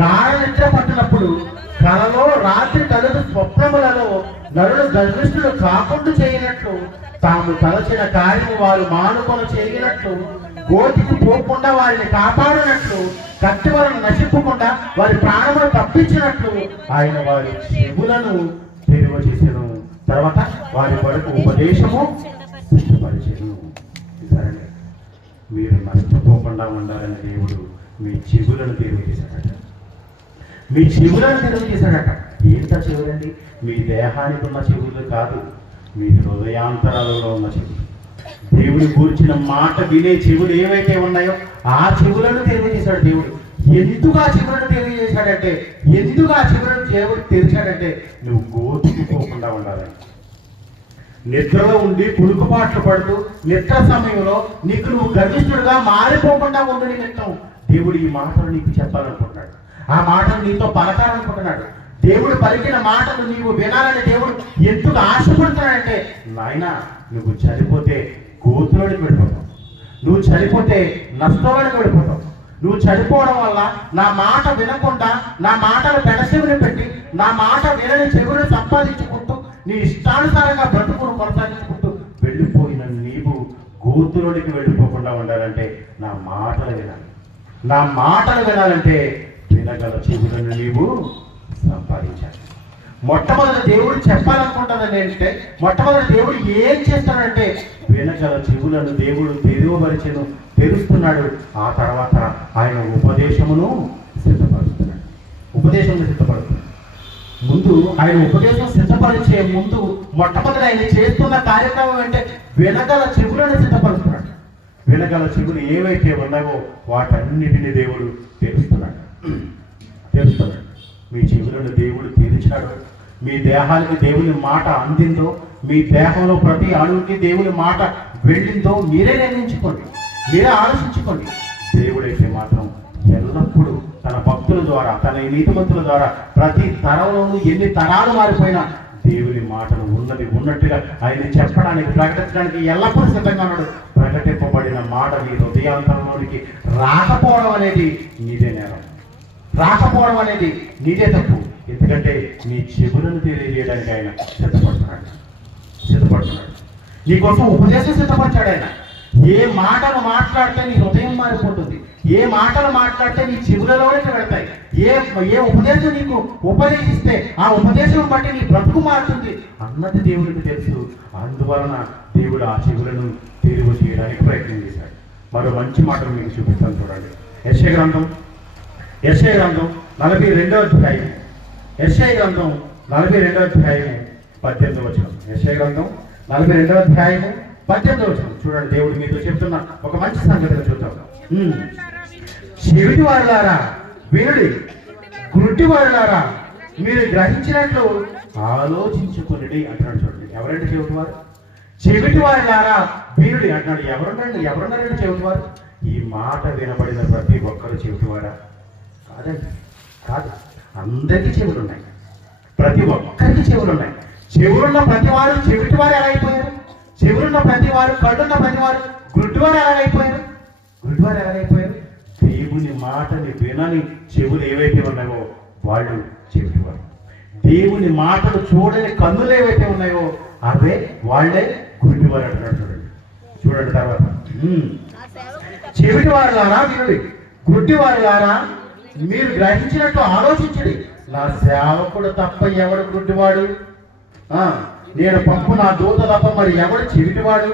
గాఢ నిద్ర పట్టినప్పుడు, కలలో రాత్రి కలుగు స్వప్నములలో నరులు గర్విష్ఠులు కాకుండా చేయనట్లు, తాము తలచిన కార్యము వారు మానుకొని చేయనట్లు, గోతికి పోకుండా వారిని కాపాడినట్లు, కత్తి వారిని నశింపకుండా వారి ప్రాణమును తప్పించినట్లు ఆయన వారి చెవులను తెరువ చేసెను. తర్వాత వారి వరకు ఉపదేశము సిద్ధపరిచెను. సరే, మీరు నష్టపోకుండా ఉండాలని దేవుడు మీ చెవులను తెరువ చేశాడట. మీ చెవులను తెరువ చేశాడట. ఏంటో చెవులండి? మీ దేహానికి ఉన్న చెవులు కాదు, మీ హృదయాంతరాలలో ఉన్న చెవులు. దేవుడి గురించిన మాట వినే చెవులు ఏవైతే ఉన్నాయో ఆ చెవులను తెలియజేశాడు దేవుడు. ఎందుకు ఆ చెవులను తెలియజేశాడంటే, ఎందుకు ఆ చెవులను దేవుడు తెరిచాడంటే, నువ్వు గోతుకుపోకుండా ఉండాలని. నిద్రలో ఉండి పులుకుపాట్లు పడుతూ నిద్ర సమయంలో నీకు నువ్వు గర్విష్ఠుడుగా మారిపోకుండా ఉండు నిమిత్తం దేవుడు ఈ మాటలు నీకు చెప్పాలనుకుంటున్నాడు. ఆ మాటలు నీతో పలకాలనుకుంటున్నాడు. దేవుడు పలికిన మాటలు నీవు వినాలని దేవుడు ఎందుకు ఆశపడుతున్నాడంటే, నాయన నువ్వు చనిపోతే గోతులోనికి వెళ్ళిపోతావు, నువ్వు చనిపోతే నష్టంలోనికి వెళ్ళిపోతావు. నువ్వు చనిపోవడం వల్ల నా మాట వినకుండా, నా మాటలు పెడచెవిని పెట్టి, నా మాట వినని చెవులను సంపాదించుకుంటూ, నీ ఇష్టానుసారంగా బ్రతుకును కొనసాగించుకుంటూ వెళ్ళిపోయిన నీవు గోతులోనికి వెళ్ళిపోకుండా ఉండాలంటే నా మాటలు వినాలి. నా మాటలు వినాలంటే వినగల చెవులను నీవు సంపాదించాలి. మొట్టమొదటి దేవుడు చెప్పాలనుకుంటున్నది ఏంటంటే, మొట్టమొదటి దేవుడు ఏం చేస్తాడంటే, వినగల చెవులను దేవుడు తెరుస్తున్నాడు. ఆ తర్వాత ఆయన ఉపదేశమును సిద్ధపరుస్తున్నాడు. ముందు ఆయన ఉపదేశం సిద్ధపరిచే ముందు మొట్టమొదటి ఆయన చేస్తున్న కార్యక్రమం అంటే వినగల చెవులను సిద్ధపరుస్తున్నాడు. వినగల చెవులు ఏవైతే ఉన్నాయో వాటన్నిటిని దేవుడు తెరుస్తున్నాడు. మీ చెవులను దేవుడు తెరిచాడు. మీ దేహానికి దేవుని మాట అందిందో, మీ దేహంలో ప్రతి అణువుకి దేవుని మాట వెళ్ళిందో మీరే నిర్ణయించుకోండి, మీరే ఆలోచించుకోండి. దేవుడైతే మాత్రం ఎల్లప్పుడూ తన భక్తుల ద్వారా, తన నీతిమంతుల ద్వారా ప్రతి తరంలోనూ ఎన్ని తరాలు మారిపోయినా దేవుని మాటలు ఉన్నట్టుగా ఆయన చెప్పడానికి, ప్రకటించడానికి ఎల్లప్పుడూ సిద్ధంగా ఉన్నాడు. ప్రకటింపబడిన మాట నీ హృదయాంతరంలోనికి రాకపోవడం అనేది నీదే నేరం, రాకపోవడం అనేది నీదే తప్పు. ఎందుకంటే నీ చెవులను తెలియజేయడానికి ఆయన సిద్ధపడుతున్నాడు. నీకోసం ఉపదేశం సిద్ధపరిచాడు ఆయన. ఏ మాటలు మాట్లాడితే నీ హృదయం మారిపోతుంది, ఏ మాటలు మాట్లాడితే నీ చెవులలోనికి వెళ్తాయి, ఏ ఉపదేశం నీకు ఉపదేశిస్తే ఆ ఉపదేశం బట్టి నీ బ్రతుకు మారుతుంది అన్నది దేవుడికి తెలుసు. అందువలన దేవుడు ఆ చెవులను తెరువు చేయడానికి ప్రయత్నం చేశాడు. మరో మంచి మాటలు మీకు చూపిస్తాను చూడండి. యెషయా గ్రంథం 42వ అధ్యాయం, యెషయా గ్రంథం 42వ అధ్యాయం 18వ వచనం. యెషయా గ్రంథం 42వ అధ్యాయం 18వ వచనం చూడండి. దేవుడు మీతో చెప్తున్న ఒక మంచి సంగతిని చూద్దాం. చెవిటి వారులారా వినుడి, గుడ్డి వారులారా మీరు గ్రహించినట్లు ఆలోచించుకుని అంటున్నాడు. చూడండి, ఎవరంటే చెవిటి వారు? చెవిటి వారులారా వినుడి అంటున్నాడు. ఎవరున్నారండి చెవిటి వారు? ఈ మాట వినబడిన ప్రతి ఒక్కరు చెవిటి వారా? కాదండి, కాదు. అందరికీ చెవులు ఉన్నాయి, ప్రతి ఒక్కరికి చెవులు ఉన్నాయి. చెవులున్న ప్రతి వారు చెవిటి వారు ఎలా అయిపోయారు? చెవులున్న ప్రతి వారు, కళ్ళున్న ప్రతి వారు గుడ్డివారు ఎలాగైపోయారు? గుడ్డివారు ఎలాగైపోయారు? దేవుని మాటని వినని చెవులు ఏవైతే ఉన్నాయో వాళ్ళు చెవిటివారు. దేవుని మాటలు చూడని కన్నులు ఏవైతే ఉన్నాయో అవే వాళ్ళే గుడ్డివారు అంటున్నాడు. చూడండి తర్వాత, చెవిటి వారులారా వినుడి, గుడ్డి వారులారా మీరు గ్రహించినట్టు ఆలోచించండి. నా సేవకుడు తప్ప ఎవడు గుడ్డివాడు? నేను పంపు నా దూత తప్ప మరి ఎవడు చెవిటివాడు?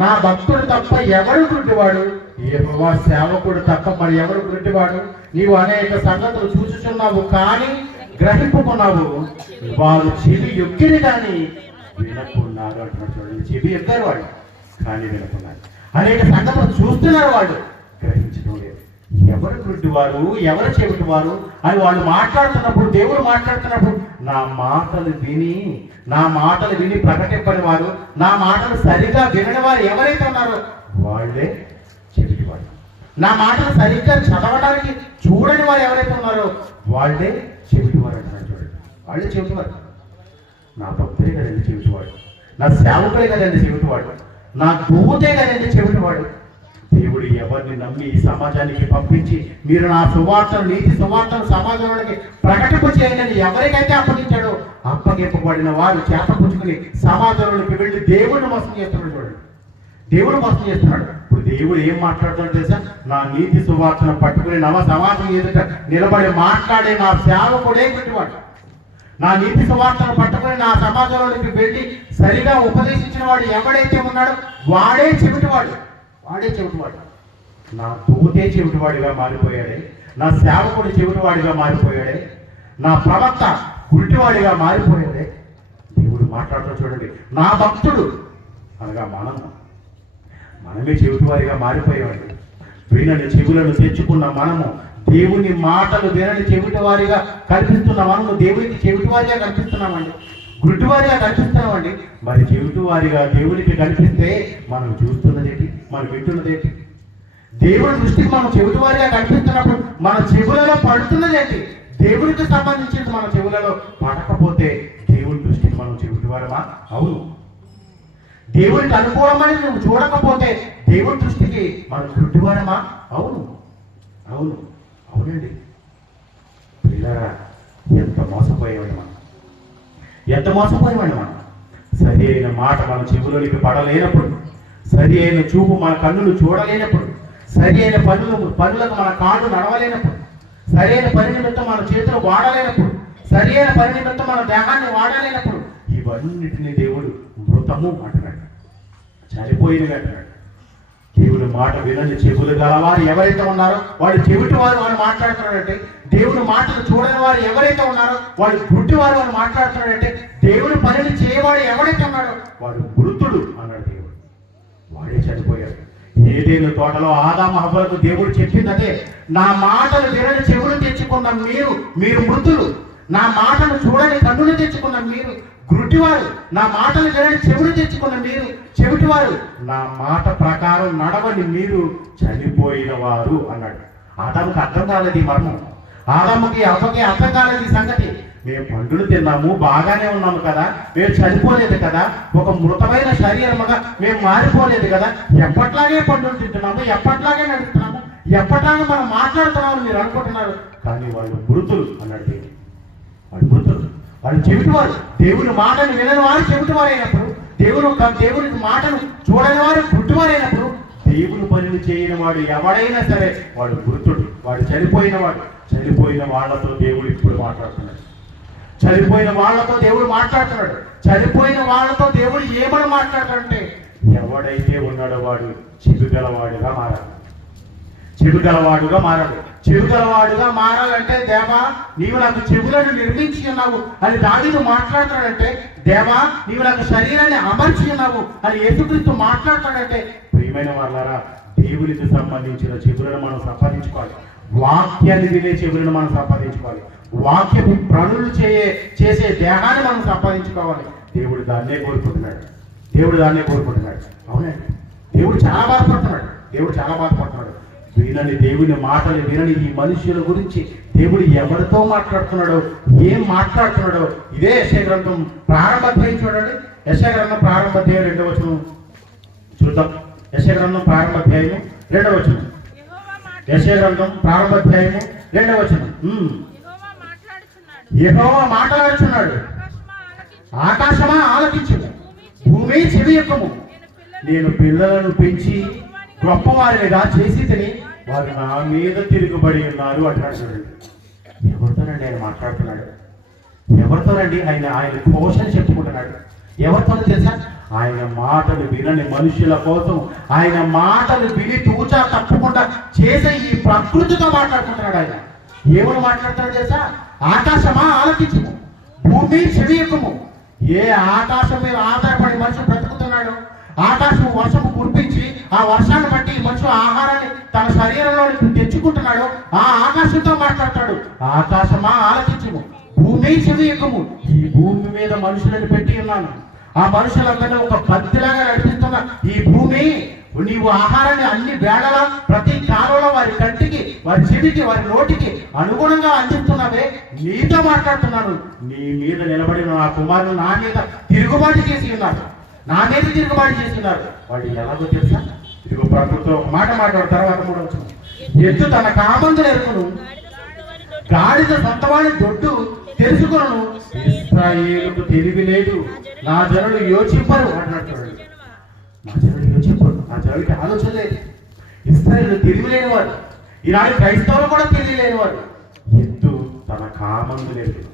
నా భక్తుడు తప్ప ఎవడు గుడ్డివాడు? యెహోవా సేవకుడు తప్ప మరి ఎవడు గుడ్డివాడు? నీవు అనేక సంగతులు చూచుచున్నావు కానీ గ్రహింపుకున్నావు, వారు చెవి ఎక్కిరి కానీ వినకున్నారు అంటున్నాడు. చూడండి, చెవి ఎక్కారు వాళ్ళు కానీ వినకున్నారు. అనేక సంగతులు చూస్తున్నారు వాళ్ళు, గ్రహించడం లేదు. ఎవరు గుడ్డివారు, ఎవరు చెవిటివారు అని వాళ్ళు మాట్లాడుతున్నప్పుడు, దేవుడు మాట్లాడుతున్నప్పుడు నా మాటలు విని ప్రకటింపని వారు, నా మాటలు సరిగా వినని వారు ఎవరైతే ఉన్నారో వాళ్ళే చెవిటివారు. నా మాటలు సరిగ్గా చదవడానికి చూడని వారు ఎవరైతే ఉన్నారో వాళ్ళే చెవిటివారు అంటున్నారు. చూడండి, వాళ్ళే చెవిటివారు. నా భక్తుడే కదండి చెవిటివాడు, నా సేవకుడే కదండి చెవిటివాడు, నా దూతే కదండి చెవిటివాడు. దేవుడు ఎవరిని నమ్మి ఈ సమాజానికి పంపించి మీరు నా సువార్తను, నీతి సువార్తను సమాజంలోకి ప్రకటింప చేయండి ఎవరికైతే అప్పగించాడో అప్పగింపబడిన వారు చేతపుచ్చుకుని సమాజంలోకి వెళ్ళి దేవుడిని మోసం చేస్తున్నాడు. చూడండి, దేవుడు మోసం చేస్తున్నాడు. ఇప్పుడు దేవుడు ఏం మాట్లాడుతున్నాడు తెలుసా? నా నీతి సువార్తను పట్టుకుని నవ సమాజం ఎదుట నిలబడి మాట్లాడే నా సేవకుడే గుడ్డివాడు. నా నీతి సువార్తను పట్టుకుని నా సమాజంలోకి వెళ్ళి సరిగా ఉపదేశించిన వాడు ఎవడైతే ఉన్నాడో వాడే చెవిటివాడు. నా దూతే చెవిటివాడిగా మారిపోయాడే, నా సేవకుడు చెవిటివాడిగా మారిపోయాడే, నా ప్రవక్త గుడ్డివాడిగా మారిపోయాడే. దేవుడు మాట్లాడుతూ చూడండి, నా భక్తుడు అనగా మనమే చెవిటివారిగా మారిపోయామండి. వినని చెవులను తెచ్చుకున్న మనము, దేవుని మాటలు వినని చెవిటివారిగా కల్పిస్తున్న మనము దేవునికి చెవిటివారిగా కల్పిస్తున్నామండి, గుడ్డివారిగా కల్పిస్తున్నామండి. మరి చెవిటివారిగా దేవునికి కల్పిస్తే మనం చూస్తున్నదేంటి, మనం వింటున్నదేంటి? దేవుడి దృష్టికి మనం చెవిటివారిగా కల్పిస్తున్నప్పుడు మన చెవులలో పడుతున్నదేంటి? దేవుడికి సంబంధించింది మన చెవులలో పడకపోతే దేవుడి దృష్టికి మనం చెవిటివారమా? అవును. దేవుడికి అనుకూలమని నువ్వు చూడకపోతే దేవుడి దృష్టికి మనం గుడ్డివారమా? అవునండి. పిల్లరా, ఎంత మోసపోయేవాడు మనం. సరి అయిన మాట మన చెవులోనికి పడలేనప్పుడు, సరి అయిన చూపు మన కన్నులు చూడలేనప్పుడు, సరి అయిన పనులకు మన కాళ్ళు నడవలేనప్పుడు, సరి అయిన పని నిమిత్తం మన చేతులు వాడలేనప్పుడు, సరి అయిన పని నిమిత్తం మన దేహాన్ని వాడలేనప్పుడు ఇవన్నిటినీ దేవుడు మృతము అంటున్నాడు, చనిపోయినవి అంటున్నాడు. దేవుని మాట వినని చెవులు గలవారు ఎవరైతే ఉన్నారో వాళ్ళు చెవిటి వారు అని మాట్లాడుతున్నాడంటే, దేవుని మాటలు చూడని వారు ఎవరైతే ఉన్నారో వాళ్ళు గుడ్డి వారు అని మాట్లాడుతున్నాడంటే, దేవుని పనిని చేయవాడు ఎవరైతే ఉన్నాడో వాడు మృతుడు అన్నాడు దేవుడు. వాడే చనిపోయాడు. ఏదైనా తోటలో ఆదాము హవ్వలకు దేవుడు చెప్పిందంటే, నా మాటలు వినని చెవులు తెచ్చుకున్న మీరు మృతులు, నా మాటలు చూడని కన్నులు తెచ్చుకున్న మీరు గుడ్డివారు, నా మాటలు వినని చెవులు తెచ్చుకున్న మీరు చెవిటివారు, నా మాట ప్రకారం నడవని మీరు చనిపోయిన వారు అన్నాడు. ఆదాముకి అర్థం కాలేదు ఈ మర్మం, ఆదాముకి అవ్వకి అర్థం కాలేదు ఈ సంగతి. మేము పండులు తిన్నాము, బాగానే ఉన్నాము కదా, మేము చనిపోలేదు కదా, ఒక మృతమైన శరీరముగా మేము మారిపోలేదు కదా, ఎప్పట్లాగే పండులు తింటున్నాము, ఎప్పట్లాగే నడుస్తున్నాము, ఎప్పట్లాగే మనం మాట్లాడుతున్నాము మీరు అనుకుంటున్నారు. కానీ వాళ్ళు మృతులు అన్నాడు దేవుడు. వాళ్ళు మృతులు, వాళ్ళు చెవిటివారు. దేవుని మాటను వినని వారు చెవిటివారైనప్పుడు, దేవుని మాటను చూడని వారు గుడ్డివారైనప్పుడు, దేవుని పనిని చేయని వాడు ఎవడైనా సరే వాడు మృతుడు, వాడు చనిపోయినవాడు. చనిపోయిన వాళ్ళతో దేవుడు ఇప్పుడు మాట్లాడుతున్నాడు. చనిపోయిన వాళ్ళతో దేవుడు ఏమని మాట్లాడతాడంటే, ఎవడైతే ఉన్నాడో వాడు చెవిగలవాడుగా మారాలి. చెవిగలవాడుగా మారాలి. చెవిగలవాడుగా మారాలంటే దేవా నీవు నాకు చెవులను నిర్మించి ఉన్నావు అని దావీదు మాట్లాడతాడంటే, దేవా నీవు నాకు శరీరాన్ని అమర్చి ఉన్నావు అని యేసుక్రీస్తు మాట్లాడతాడంటే, ప్రియమైన వాళ్ళారా దేవునికి సంబంధించిన చెవులను మనం సంపాదించుకోవాలి. వాక్యాన్ని వినే చెవులను మనం సంపాదించుకోవాలి. వాక్యపు పనులు చేసే దేహాన్ని మనం సంపాదించుకోవాలి. దేవుడు దాన్నే కోరుకుంటున్నాడు. దేవుడు దాన్నే కోరుకుంటున్నాడు. అవునండి, దేవుడు చాలా బాధపడుతున్నాడు. వినని దేవుని మాటలు వినని ఈ మనుషుల గురించి దేవుడు ఎవరితో మాట్లాడుతున్నాడో, ఏం మాట్లాడుతున్నాడో ఇదే యెషయా గ్రంథం ప్రారంభాధ్యాయం చూడండి. యెషయా గ్రంథం ప్రారంభాధ్యాయం 2వ వచనం చూద్దాం. యెషయా గ్రంథం ప్రారంభాధ్యాయము 2వ వచనం. యెషయా గ్రంథం ప్రారంభాధ్యాయము 2వ వచనం. యెహోవా మాట్లాడుచున్నాడు, ఆకాశమా ఆలకించు, భూమి చెవి యొక్కము. నేను పిల్లలను పెంచి గొప్పవారిగా చేసి తిని వారు నా మీద తిరుగుబడి ఉన్నారు అంటాడు. చూడండి, ఎవరితోనండి ఆయన మాట్లాడుతున్నాడు? ఎవరితోనండి ఆయన పోషణ చెప్పుకుంటున్నాడు? ఎవరితోనో తెలుసా? ఆయన మాటలు వినని మనుషుల కోసం, ఆయన మాటలు విని తూచా తప్పకుండా చేసే ఈ ప్రకృతితో మాట్లాడుకుంటున్నాడు. ఆయన ఏమని మాట్లాడతాడు తెలుసా? ఆకాశమా ఆలకించుము, భూమి చెవి యొక్కము. ఏ ఆకాశం మీద ఆధారపడి మనిషి బ్రతుకుతున్నాడు? ఆకాశం వర్షము కురిపించి ఆ వర్షాన్ని బట్టి మనిషి ఆహారాన్ని తన శరీరంలో తెచ్చుకుంటున్నాడు. ఆ ఆకాశంతో మాట్లాడతాడు. ఆకాశమా ఆలకించుము, భూమి చెవి యొక్కము. ఈ భూమి మీద మనుషులను పెట్టి ఉన్నాను. ఆ మనుషులందరినీ ఒక బంతిలాగా నడిపిస్తున్న ఈ భూమి, నీవు ఆహారాన్ని అన్ని వేళలా ప్రతి కాలంలో వారి కంటికి, వారి చెవికి, వారి నోటికి అనుగుణంగా అందిస్తున్నావే. నీతో మాట్లాడుతున్నాను. నీ మీద నిలబడిన నా కుమారులు నా మీద తిరుగుబాటు చేసి ఉన్నారు. వాళ్ళు ఎలాగో తెలుసా? ఇదిగో ప్రకృతితో ఒక మాట మాట్లాడు. తర్వాత 3వ వచనం. ఎద్దు తన కామందులు ఎరుకును, గాడిద సొంతవాడి దొడ్డు తెలుసుకును, ఇశ్రాయేలుకు తెలివి లేదు, నా జనులు యోచింపరు అంటున్నాడు. నా జనులు యోచింపరు, నా జనులకి ఆలోచన లేదు. ఇశ్రాయేలు తెలివి లేనివారు, ఈనాడు క్రైస్తవులు కూడా తెలివి లేనివారు. ఎద్దు తన కామందులు ఎరుకును.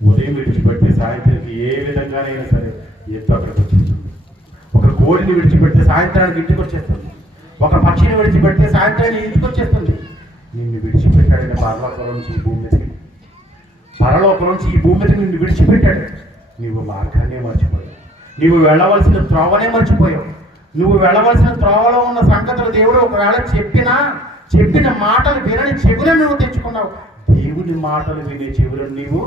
ఉదయం విడిచిపెడితే సాయంత్రానికి ఏ విధంగానైనా సరే ఎద్దు అక్కడికి వచ్చేస్తుంది. ఒక కోడిని విడిచిపెడితే సాయంత్రానికి ఇంటికి వచ్చేస్తుంది. ఒక పక్షిని విడిచిపెడితే సాయంత్రానికి ఇంటికి వచ్చేస్తుంది. నిన్ను విడిచిపెట్టాడని పరలోకం నుంచి ఈ భూమి మీదకి, నిన్ను విడిచిపెట్టాడు. నువ్వు మార్గాన్నే మర్చిపోయావు. నువ్వు వెళ్ళవలసిన త్రోవనే మర్చిపోయావు. నువ్వు వెళ్ళవలసిన త్రోవలో ఉన్న సంగతులు దేవుడు ఒకవేళ చెప్పిన మాటలు వినని చెవులను నువ్వు తెచ్చుకున్నావు. దేవుని మాటలు వినే చెవులను నీవు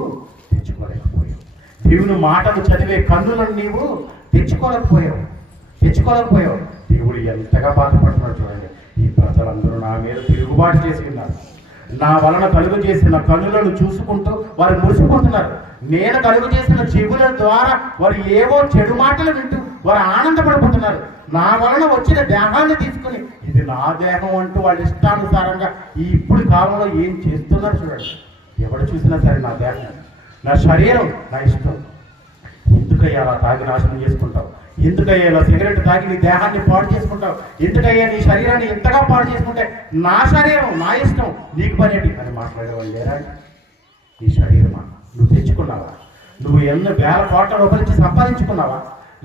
తెచ్చుకోలేకపోయావు. దేవుని మాటలు చదివే కన్నులను నీవు తెచ్చుకోలేకపోయావు. దేవుడు ఎంతగా బాధపడుతున్నాడు చూడండి. ఈ ప్రజలందరూ నా మీద తిరుగుబాటు చేసి ఉన్నారు. నా వలన కలుగు చేసిన కన్నులను చూసుకుంటూ వారు మురిసిపోతున్నారు. నేను కలుగు చేసిన చెవుల ద్వారా వారు ఏవో చెడు మాటలు వింటూ వారు ఆనందపడిపోతున్నారు. నా వలన వచ్చిన దేహాన్ని తీసుకుని ఇది నా దేహం అంటూ వాళ్ళ ఇష్టానుసారంగా ఈ ఇప్పుడు కాలంలో ఏం చేస్తున్నారు చూడండి. ఎవడు చూసినా సరే నా దేహం, నా శరీరం, నా ఇష్టం. ఎందుకయ్యా అలా తాగి నాశనం చేసుకుంటావు? ఎందుకయ్యా ఇలా సిగరెట్ తాగి నీ దేహాన్ని పాడు చేసుకుంటావు? ఎందుకయ్యా నీ శరీరాన్ని ఎంతగా పాడు చేసుకుంటే? నా శరీరం, నా ఇష్టం, నీకు పనేటి అని మాట్లాడేవాళ్ళు లేరా? నీ శరీరమా నువ్వు తెచ్చుకున్నావా? నువ్వు ఎన్నో వేల కోట్ల రూపాయలు సంపాదించుకున్నావా?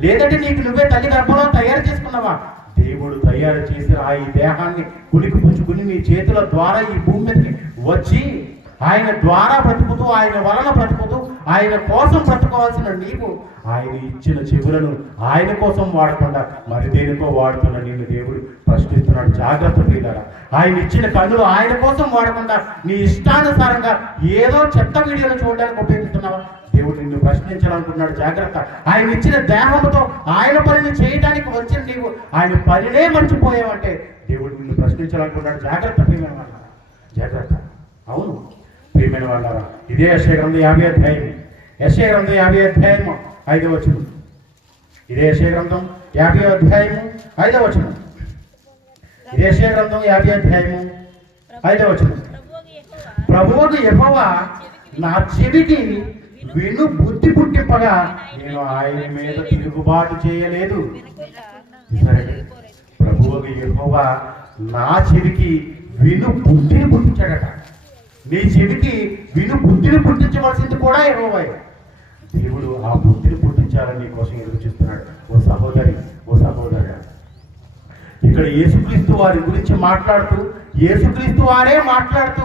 లేదంటే నీకు నువ్వే తల్లి గర్భంలో తయారు చేసుకున్నావా? దేవుడు తయారు చేసి ఆ ఈ దేహాన్ని కులికి పుచ్చుకుని నీ చేతుల ద్వారా ఈ భూమి మీదకి వచ్చి ఆయన ద్వారా బ్రతుకుతూ, ఆయన వలన బ్రతుకుతూ, ఆయన కోసం బ్రతుకోవాల్సిన నీవు ఆయన ఇచ్చిన చెవులను ఆయన కోసం వాడకుండా మరి దేనికో వాడుతున్న నిన్ను దేవుడు ప్రశ్నిస్తున్నాడు. జాగ్రత్త ప్రియులారా, ఆయన ఇచ్చిన కన్నులు ఆయన కోసం వాడకుండా నీ ఇష్టానుసారంగా ఏదో చెత్త వీడియోలు చూడడానికి ఉపయోగిస్తున్నావా? దేవుడు నిన్ను ప్రశ్నించాలనుకున్నాడు. జాగ్రత్త. ఆయన ఇచ్చిన దేహంతో ఆయన పనిని చేయడానికి వచ్చిన నీవు ఆయన పనినే మర్చిపోయావంటే దేవుడు నిన్ను ప్రశ్నించాలనుకున్నాడు. జాగ్రత్త ప్రియమైన వాళ్ళ, జాగ్రత్త. అవును ప్రియమైన వాళ్ళారా, ఇదే యెషయా గ్రంథం 50వ అధ్యాయం, యెషయా గ్రంథం 50వ అధ్యాయము 5వ వచనం. ఇదే యెషయా గ్రంథం 50వ అధ్యాయము 5వ వచనం. ఇదే యెషయా గ్రంథం 50వ అధ్యాయము 5వ వచనం. ప్రభువుకు యెహోవా నా చెవికి విను బుద్ధి పుట్టింపగా నేను ఆయన మీద తిరుగుబాటు చేయలేదు. సరే, ప్రభువుకు యెహోవా నా చెవికి విను బుద్ధిని పుట్టించాడట. నీ చెవికి విను బుద్ధిని పుట్టించవలసింది కూడా యెహోవాయే. దేవుడు ఆ బుద్ధిని పుట్టించాలని నీ కోసం ఎదురు చూస్తున్నాడు. ఓ సహోదరి, ఓ ఇక్కడ యేసుక్రీస్తు వారి గురించి మాట్లాడుతూ, యేసుక్రీస్తు వారే మాట్లాడుతూ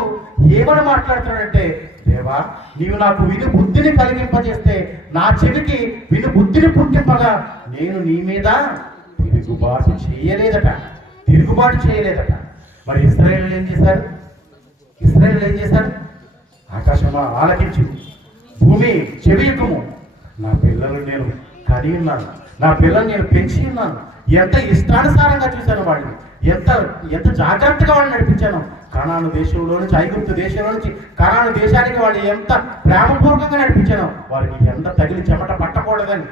ఏమని మాట్లాడుతున్నాడంటే, దేవా నీవు నాకు విను బుద్ధిని కలిగింపజేస్తే నా చెవికి విను బుద్ధిని పుట్టింపగా నేను నీ మీద తిరుగుబాటు చేయలేదట. మరి ఇశ్రాయేలు ఏం చేశారు? ఆకాశమా ఆలకించు, భూమి చెవియకుము, నా పిల్లలు నేను కని ఉన్నాను, నా పిల్లలు నేను పెంచి ఉన్నాను, ఎంత ఇష్టానుసారంగా చూశాను వాడిని, ఎంత జాగ్రత్తగా వాళ్ళని నడిపించాను. కనాను దేశంలో నుంచి, ఐగుప్తు దేశంలో నుంచి కనాను దేశానికి వాళ్ళు ఎంత ప్రేమపూర్వకంగా నడిపించాను. వారికి ఎంత తగిలి చెమట పట్టకూడదని,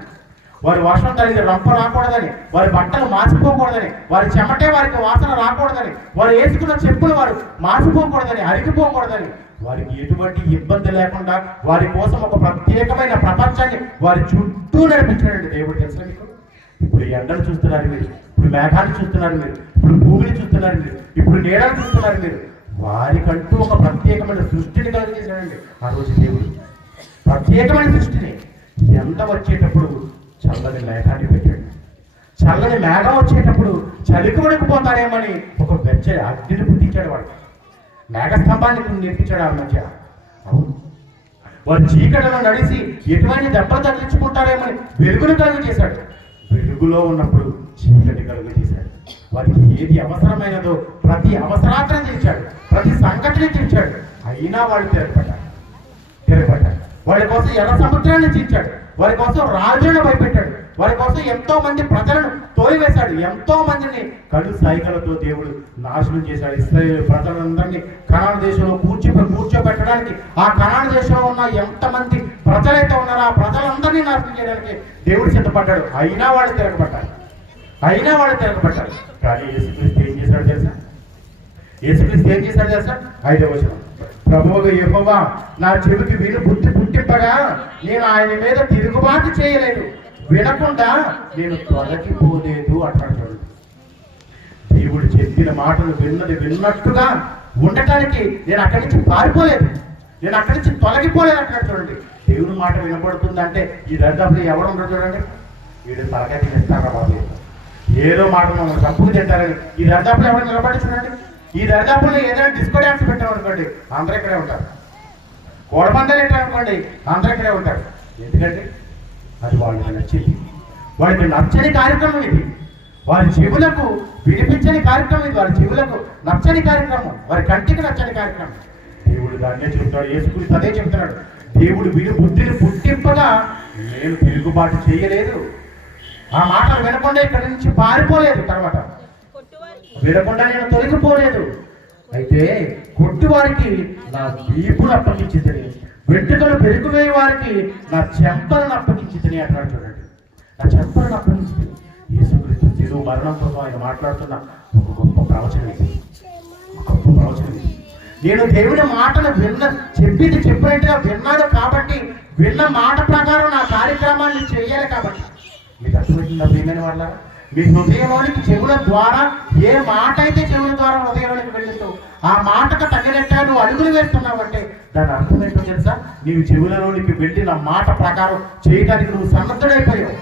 వారి వర్షం తగిలి రంప రాకూడదని, వారి బట్టలు మాసిపోకూడదని, వారి చెమటే వారికి వాసన రాకూడదని, వారు వేసుకున్న చెప్పులు వారు మాసిపోకూడదని, అరిగిపోకూడదని, వారికి ఎటువంటి ఇబ్బంది లేకుండా వారి కోసం ఒక ప్రత్యేకమైన ప్రపంచాన్ని వారి చుట్టూ నడిపించాడండి దేవుడు. తెలుసా మీకు? ఇప్పుడు ఎండలు చూస్తున్నారు మీరు, ఇప్పుడు మేఘాలు చూస్తున్నారు మీరు, ఇప్పుడు భూమిని చూస్తున్నారు మీరు, ఇప్పుడు నీడలు చూస్తున్నారు మీరు. వారికంటూ ఒక ప్రత్యేకమైన సృష్టిని కలిగేశాడండి ఆ రోజు దేవుడు. ప్రత్యేకమైన సృష్టిని. ఎండ వచ్చేటప్పుడు చల్లని మేఘాన్ని పెట్టాడు. చల్లని మేఘం వచ్చేటప్పుడు చలికి వణికిపోతారేమని ఒక వెచ్చని అగ్నిని పుట్టించాడు వాడు. మేఘస్తంభాన్ని నేర్పించాడు ఆ మధ్య. అవును, వారు చీకటిలో నడిచి ఎటువంటి దెబ్బలు తగిలించుకుంటారేమని వెలుగును కలుగు చేశాడు. వెలుగులో ఉన్నప్పుడు చీకటి కలుగు చేశాడు. వారికి ఏది అవసరమైనదో ప్రతి అవసరాత్రం తీర్చాడు, ప్రతి సంగతిని తీర్చాడు. అయినా వాళ్ళు తిరగబడ్డారు. వారి కోసం ఎర్ర సముద్రాన్ని తీర్చాడు, వారి కోసం రాజులను భయపెట్టాడు, వారి కోసం ఎంతో మంది ప్రజలను తోలివేశాడు, ఎంతో మందిని కడు సైకలతో దేవుడు నాశనం చేశాడు. ఇశ్రాయేలు ప్రజలందరినీ కనాను దేశంలో కూర్చోబెట్టడానికి, ఆ కనాను దేశంలో ఉన్న ఎంతమంది ప్రజలైతే ఉన్నారో ఆ ప్రజలందరినీ నాశనం చేయడానికి దేవుడు సిద్ధపడ్డాడు. అయినా వాళ్ళు తిరగబడ్డారు. కానీ యేసుక్రీస్తు ఏం చేశాడు తెలుసా? 5వ వచనం, ప్రభువుగా యెహోవా నా చెవికి విను బుద్ధి పుట్టింపగా నేను ఆయన మీద తిరుగుబాటు చేయలేదు, వినకుండా నేను తొలగిపోలేదు అంటాడు. చూడండి, దేవుడు చెప్పిన మాటలు విన్నట్టుగా ఉండటానికి నేను అక్కడి నుంచి పారిపోలేదు, నేను అక్కడి నుంచి తొలగిపోలేదు అంటాడు. చూడండి, దేవుడి మాట వినపడుతుందంటే ఈ దరిదాపులు ఎవరు ఉండరు. చూడండి, వీడు తలకాయ తినేస్తారా బాబు, ఏదో మాట మమ్మల్ని చంపుకు తింటారని ఈ దరిదాపులు ఎవరు నిలబడి చూడండి. ఈ దరిదాపుల్లో ఏదైనా డిస్కో డ్యాన్స్ పెట్టాం అనుకోండి, అందరూ ఇక్కడే ఉంటారు. కోడమందలు పెట్టారనుకోండి, అందరూ ఇక్కడే ఉంటారు. ఎందుకంటే అది వాళ్ళకి నచ్చింది, వాళ్ళకి నచ్చని కార్యక్రమం ఇది. వారి చెవులకు వినిపించని కార్యక్రమం ఇది, వారి చెవులకు నచ్చని కార్యక్రమం, వారి కంటికి నచ్చని కార్యక్రమం. దేవుడు దాన్నే చెప్తాడు, యేసుక్రీస్తు అదే చెప్తున్నాడు. దేవుడు విని బుద్ధిని పుట్టింపగా నేను తిరుగుబాటు చేయలేదు. ఆ మాటలు వినకుండా ఇక్కడి నుంచి పారిపోలేదు, తర్వాత వినకుండా నేను తొలగిపోలేదు. అయితే కొట్టు వారికి నా వీపును అప్పగించితిని, వెంట్రుకలు పెరుగువేయ వారికి నా చెంపలను అప్పగించితిని అంటాడు. చూడండి, నా చెంపలను అప్పగించింది. యేసుక్రీస్తు శిలువ మరణం కోసం ఆయన మాట్లాడుతున్న ఒక గొప్ప ప్రవచనం ఇది. నేను దేవుని మాటలు చెప్పినట్టుగా విన్నాడు కాబట్టి, విన్న మాట ప్రకారం నా కార్యక్రమాన్ని చేయాలి కాబట్టి. మీకు అర్థమవుతుందా ప్రియమైన వాళ్ళ? మీ హృదయంలోనికి చెవుల ద్వారా ఏ మాట అయితే చెవుల ద్వారా హృదయంలోనికి వెళ్ళిందో ఆ మాటకు తగినట్టు నువ్వు అడుగులు వేస్తున్నావంటే దాని అర్థం ఏంటో తెలుసా? నీవు చెవులలోనికి వెళ్ళిన మాట ప్రకారం చేయడానికి నువ్వు సన్నద్ధుడైపోయావు.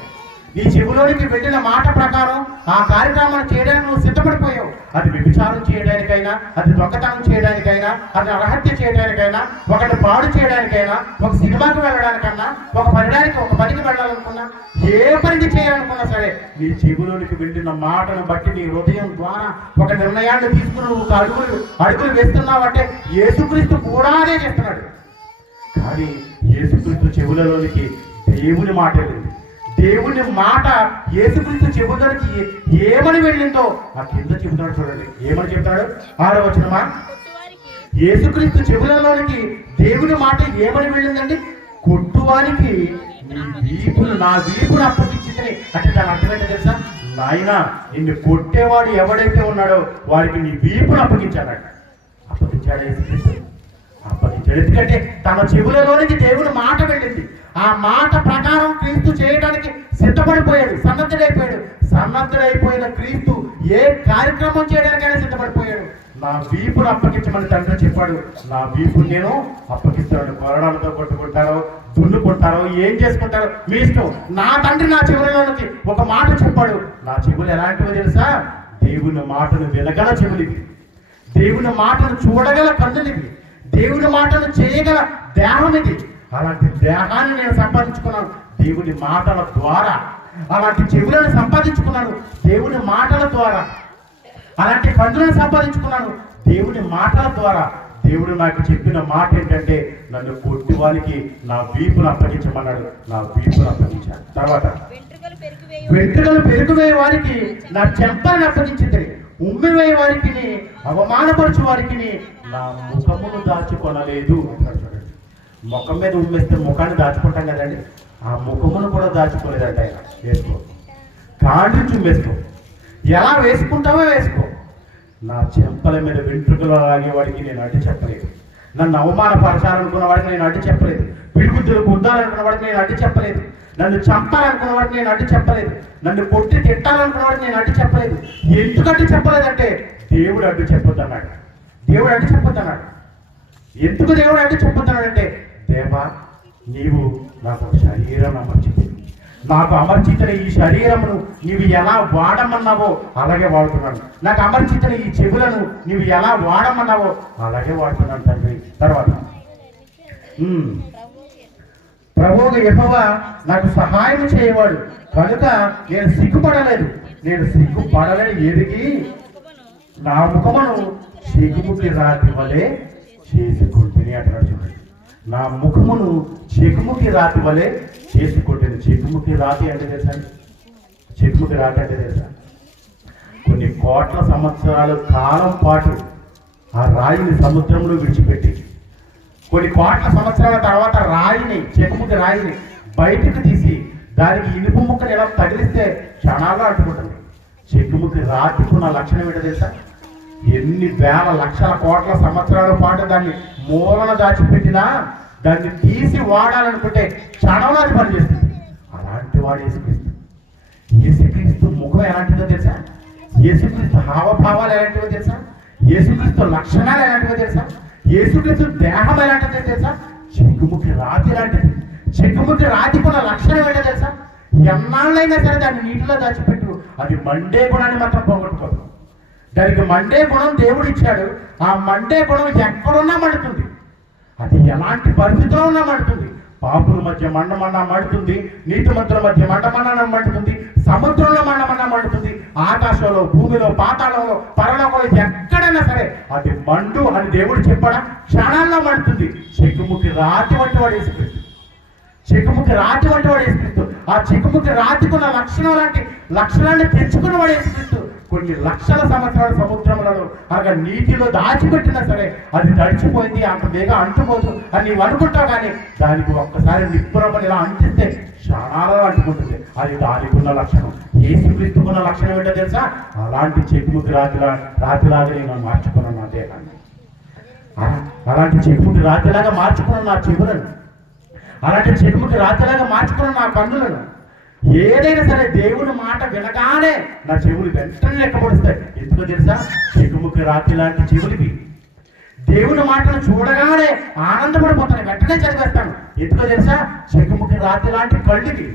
నీ చెవులోనికి వెళ్ళిన మాట ప్రకారం ఆ కార్యక్రమాన్ని చేయడానికి నువ్వు సిద్ధపడిపోయావు. అది వ్యభిచారం చేయడానికైనా, అది దొంగతనం చేయడానికైనా, అది అరహత్య చేయడానికైనా, ఒకటి పాడు చేయడానికైనా, ఒక సినిమాకి వెళ్ళడానికన్నా, ఒక పనికి వెళ్ళాలనుకున్నా, ఏ పనికి చేయాలనుకున్నా సరే నీ చెవులోనికి వెళ్ళిన మాటను బట్టి నీ హృదయం ద్వారా ఒక నిర్ణయాన్ని తీసుకుని నువ్వు అడుగులు వేస్తున్నావంటే యేసుక్రీస్తు కూడా అదే చేస్తున్నాడు. కానీ యేసుక్రీస్తు చెవులలోనికి దేవుని మాట వెళ్ళింది. దేవుని మాట యేసుక్రీస్తు చెబుతానికి ఏమని వెళ్ళిందో ఆ కింద చెబుతాడు. చూడండి, ఏమని చెప్తాడు? 6వ వచనమా, యేసుక్రీస్తు చెవులలోనికి దేవుని మాట ఏమని వెళ్ళిందండి? కొట్టువానికి నా వీపును అప్పగించిందని. అంటే దాని అర్థం ఏంటో తెలుసా? నాయన, నిన్ను కొట్టేవాడు ఎవడైతే ఉన్నాడో వారికి నీ వీపును అప్పగించాడు. యేసుక్రీస్తు అప్పగించాడు. ఎందుకంటే తన చెవులలోనికి దేవుని మాట వెళ్ళింది. ఆ మాట ప్రకారం క్రీస్తు చేయడానికి సిద్ధపడిపోయాడు, సన్నద్ధుడైపోయిన క్రీస్తు ఏ కార్యక్రమం చేయడానికైనా సిద్ధపడిపోయాడు. నా వీపును అప్పగించమని తండ్రి చెప్పాడు. నా వీపును నేను అప్పగిస్తాడు. కొరడాలతో కొట్టుకుంటారో, దున్నుకుంటారో, ఏం చేసుకుంటారో మీ ఇష్టం. నా తండ్రి నా చెవులలోనికి ఒక మాట చెప్పాడు. నా చెవులు ఎలాంటివో తెలుసా? దేవుని మాటను వినగల చెవులివి, దేవుని మాటను చూడగల కన్నులివి, దేవుని మాటను చేయగల దేహం ఇది. అలాంటి దేహాన్ని నేను సంపాదించుకున్నాను దేవుని మాటల ద్వారా. అలాంటి చెవులను సంపాదించుకున్నాను దేవుని మాటల ద్వారా. అలాంటి కన్నులను సంపాదించుకున్నాను దేవుని మాటల ద్వారా. దేవుడు నాకు చెప్పిన మాట ఏంటంటే, నన్ను కొట్టి వారికి నా వీపును అప్పగించమన్నాడు. నా వీపును అప్పగించాను. తర్వాత వెంట్రుకలు పెరుగువేయ వారికి నా చెంపలను అప్పగించింది, ఉమ్మివేయ వారికి, అవమానపరచు వారికి నా ముఖమును దాచుకొనలేదు అంటాడు. చూడండి, ముఖం మీద ఉమ్మేస్తే ముఖాన్ని దాచుకుంటాం కదండి, ఆ ముఖమును కూడా దాచుకోలేదంట ఆయన. వేసుకో, కాళ్ళు చుమ్మేసుకో, ఎలా వేసుకుంటావో వేసుకో. నా చెంపల మీద వెంట్రుకలు లాగేవాడికి నేను అడ్డు చెప్పలేదు. నన్ను అవమానపరచాలనుకున్న వాడికి నేను అడ్డు చెప్పలేదు. పిడుగుద్దులు గుద్దాలనుకున్న వాడికి నేను అడ్డు చెప్పలేదు. నన్ను చంపాలనుకున్న వాడికి నేను అడ్డు చెప్పలేదు. నన్ను కొట్టి తిట్టాలనుకున్న వాడికి నేను అడ్డు చెప్పలేదు. ఎందుకు అడ్డు చెప్పలేదంటే, దేవుడు అడ్డు చెప్పొద్దు అన్నాడు. దేవుడు అడ్డు చెప్పొద్దు అన్నాడు. ఎందుకు దేవుడు అడ్డు చెప్పొద్దు అన్నాడంటే, దేవా నీవు నాకు శరీరం అమర్చింది, నాకు అమర్చించిన ఈ శరీరమును నీవు ఎలా వాడమన్నావో అలాగే వాడుతున్నాను. నాకు అమర్చించిన ఈ చెవులను నీవు ఎలా వాడమన్నావో అలాగే వాడుతున్నాను తండ్రి. తర్వాత ప్రభువు యెహోవా నాకు సహాయం చేయవాడు కనుక నేను సిగ్గుపడలేదు. నేను సిగ్గుపడలేని ఎదిగి నా ముఖమును చెకుముకి రాతి వలె చేసుకుంటుని అంటున్నాడు. చూడండి, నా ముఖమును చెకుముకి రాతి వలె చేసుకుంటుంది. చెకుముకి రాతి అంటే తెలుసా? చెకుముకి రాతి అంటే తెలుసా? కొన్ని కోట్ల సంవత్సరాల కాలం పాటు ఆ రాయిని సముద్రంలో విడిచిపెట్టి, కొన్ని కోట్ల సంవత్సరాల తర్వాత రాయిని, చెకుముకి రాయిని బయటకు తీసి దానికి ఇనుపు ముక్కలు ఎలా తగిలిస్తే క్షణాల్లో అంటుకుంటుంది. చెకుముకి రాతికున్న లక్షణం ఏంటో తెలుసా? ఎన్ని వేల లక్షల కోట్ల సంవత్సరాల పాటు దాన్ని మూలన దాచిపెట్టినా దాన్ని తీసి వాడాలనుకుంటే క్షణంలో అది పనిచేస్తుంది. అలాంటి వాడు యేసుక్రీస్తు. యేసుక్రీస్తు ముఖం ఎలాంటిదో తెలుసా? యేసుక్రీస్తు హావభావాలు ఎలాంటివో తెలుసా? యేసుక్రీస్తు లక్షణాలు ఎలాంటివో తెలుసా? యేసుక్రీస్తు దేహం ఎలాంటిదో తెలుసా? చెకుముకి రాతి లాంటిది. చెకుముకి రాతికున్న లక్షణం ఏంటో తెలుసా? ఎన్నాళ్ళైనా సరే దాన్ని నీటిలో దాచిపెట్టు, అది మండే గుణాన్ని మాత్రం పోగొట్టుకోదు. దానికి మండే గుణం దేవుడు ఇచ్చాడు. ఆ మండే గుణం ఎక్కడున్నా మండుతుంది. అది ఎలాంటి పరిస్థితిలో ఉన్నా మండుతుంది. పాపుల మధ్య మండమన్నా మండుతుంది, నీతిమంతుల మధ్య మండమన్నా మండుతుంది, సముద్రంలో మండమన్నా మండుతుంది, ఆకాశంలో, భూమిలో, పాతాళంలో, పరలోకంలో ఎక్కడైనా సరే అది మండు అని దేవుడు చెప్పాడా? క్షణాల్లో మండుతుంది. చెకుముకి రాతి వంటి వాడు యేసుక్రీస్తు. చెకుముకి రాతి వంటి వాడు యేసుక్రీస్తు. ఆ చెకుముకి రాతికున్న లక్షణం లాంటి లక్షణాన్ని తెచ్చుకున్న వాడు యేసుక్రీస్తు. కొన్ని లక్షల సంవత్సరాల సముద్రములను అనగా నీటిలో దాచిపెట్టినా సరే అది తడిచిపోయింది, అంత వేగా అంటుకోదు అని నీవు అనుకుంటావు. కానీ దానికి ఒక్కసారి నిప్పురమని ఇలా అంటిస్తే క్షణాలలో అంటుకుంటుంది. అది దానికి ఉన్న లక్షణం. యేసుక్రీస్తుకున్న లక్షణం ఏంటో తెలుసా? అలాంటి చెకుముకి రాతిలాగా నేను మార్చుకున్నాను నా దేహాన్ని. అలాంటి చెకుముకి రాతిలాగా మార్చుకున్నాను నా చెవులను. అలాంటి చెకుముకి రాతిలాగా మార్చుకున్నాను నా కన్నులను. ఏదైనా సరే దేవుని మాట వినగానే నా చెవులు వెంటనే లెక్కపడుస్తాయి. ఎందుకో తెలుసా? చెకుముకి రాతి లాంటి చెవులివి. దేవుని మాటను చూడగానే ఆనందపడిపోతాను, వెంటనే చదివేస్తాను. ఎందుకో తెలుసా? చెకుముకి రాతి లాంటి కళ్ళువి.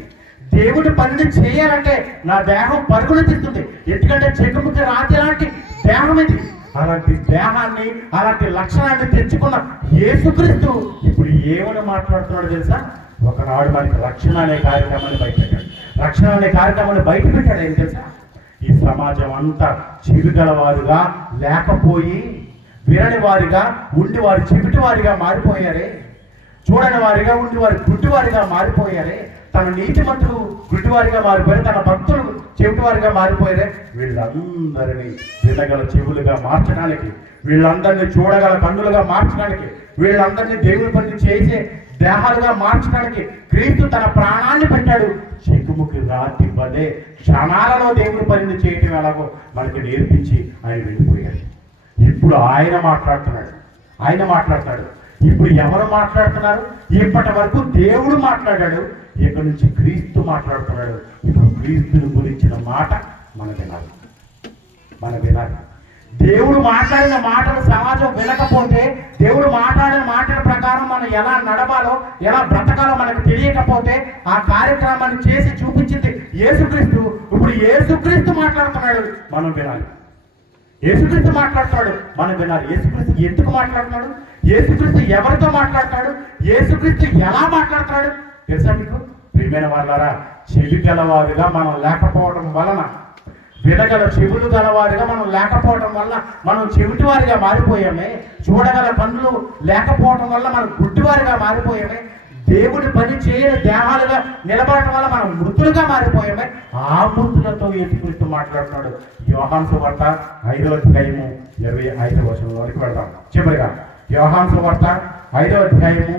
దేవుడి పనిని చేయాలంటే నా దేహం పరుగులు తీస్తుంది. ఎందుకంటే చెకుముకి రాతి లాంటి దేహం ఇది. అలాంటి దేహాన్ని, అలాంటి లక్షణాన్ని తెచ్చుకున్న యేసుక్రీస్తు ఇప్పుడు ఏమని మాట్లాడుతున్నాడు తెలుసా? ఒకనాడు మనకి రక్షణ అనే కార్యక్రమాన్ని బయటపెట్టాడు. రక్షణ అనే కార్యక్రమాన్ని బయట పెట్టాడు. ఏం తెలుసా? ఈ సమాజం అంతా చెవిగల వారుగా లేకపోయి వినని వారిగా ఉండి వారి చెవిటి వారిగా మారిపోయారే. చూడని వారిగా ఉండి వారి గుడ్డివారిగా మారిపోయారే. తన నీతిమంతులు గుడ్డివారిగా మారిపోయారు, తన భక్తులు చెవిటివారిగా మారిపోయారే. వీళ్ళందరినీ వినగల చెవులుగా మార్చడానికి, వీళ్ళందరినీ చూడగల కన్నులుగా మార్చడానికి, వీళ్ళందరినీ దేవుని పని చేసే దేహాలుగా మార్చడానికి క్రీస్తు తన ప్రాణాన్ని పెట్టాడు. చెకుముకి రాతి వలె క్షణాలలో దేవుని పనిని చేయటం ఎలాగో మనకి నేర్పించి ఆయన వెళ్ళిపోయాడు. ఇప్పుడు ఆయన మాట్లాడుతున్నాడు. ఇప్పుడు ఎవరు మాట్లాడుతున్నారు? ఇప్పటి వరకు దేవుడు మాట్లాడాడు, ఇక్కడి నుంచి క్రీస్తు మాట్లాడుతున్నాడు. ఇప్పుడు క్రీస్తుని గురించిన మాట మనం వినాలి. దేవుడు మాట్లాడిన మాటలు సమాజం వినకపోతే, దేవుడు మాట్లాడిన మాటల ప్రకారం మనం ఎలా నడవాలో, ఎలా బ్రతకాలో మనకు తెలియకపోతే ఆ కార్యక్రమాన్ని చేసి చూపించింది యేసుక్రీస్తు. ఇప్పుడు యేసుక్రీస్తు మాట్లాడుతున్నాడు, మనం వినాలి. యేసుక్రీస్తు మాట్లాడతాడు, మనం వినాలి. యేసుక్రీస్తు ఎందుకు మాట్లాడుతున్నాడు, యేసుక్రీస్తు ఎవరితో మాట్లాడతాడు, యేసుక్రీస్తు ఎలా మాట్లాడతాడు తెలుసా మీకు? ప్రియమైన వాళ్ళారా, చెవి గలవారిగా మనం లేకపోవడం వలన, వినగల చెవులు గలవారిగా మనం లేకపోవడం వల్ల మనం చెవిటి వారిగా మారిపోయామే. చూడగల కన్నులు లేకపోవడం వల్ల మనం గుడ్డివారిగా మారిపోయామే. దేవుడి పని చేయని దేహాలుగా నిలబడటం వల్ల మనం మృతులుగా మారిపోయామే. ఆ మృతులతో యేసుక్రీస్తు మాట్లాడుతున్నాడు. యోహాను సువార్త 5వ అధ్యాయము 25వ వచనం వరకు వెళ్దాం. చివరిగా యోహాను సువార్త 5వ అధ్యాయము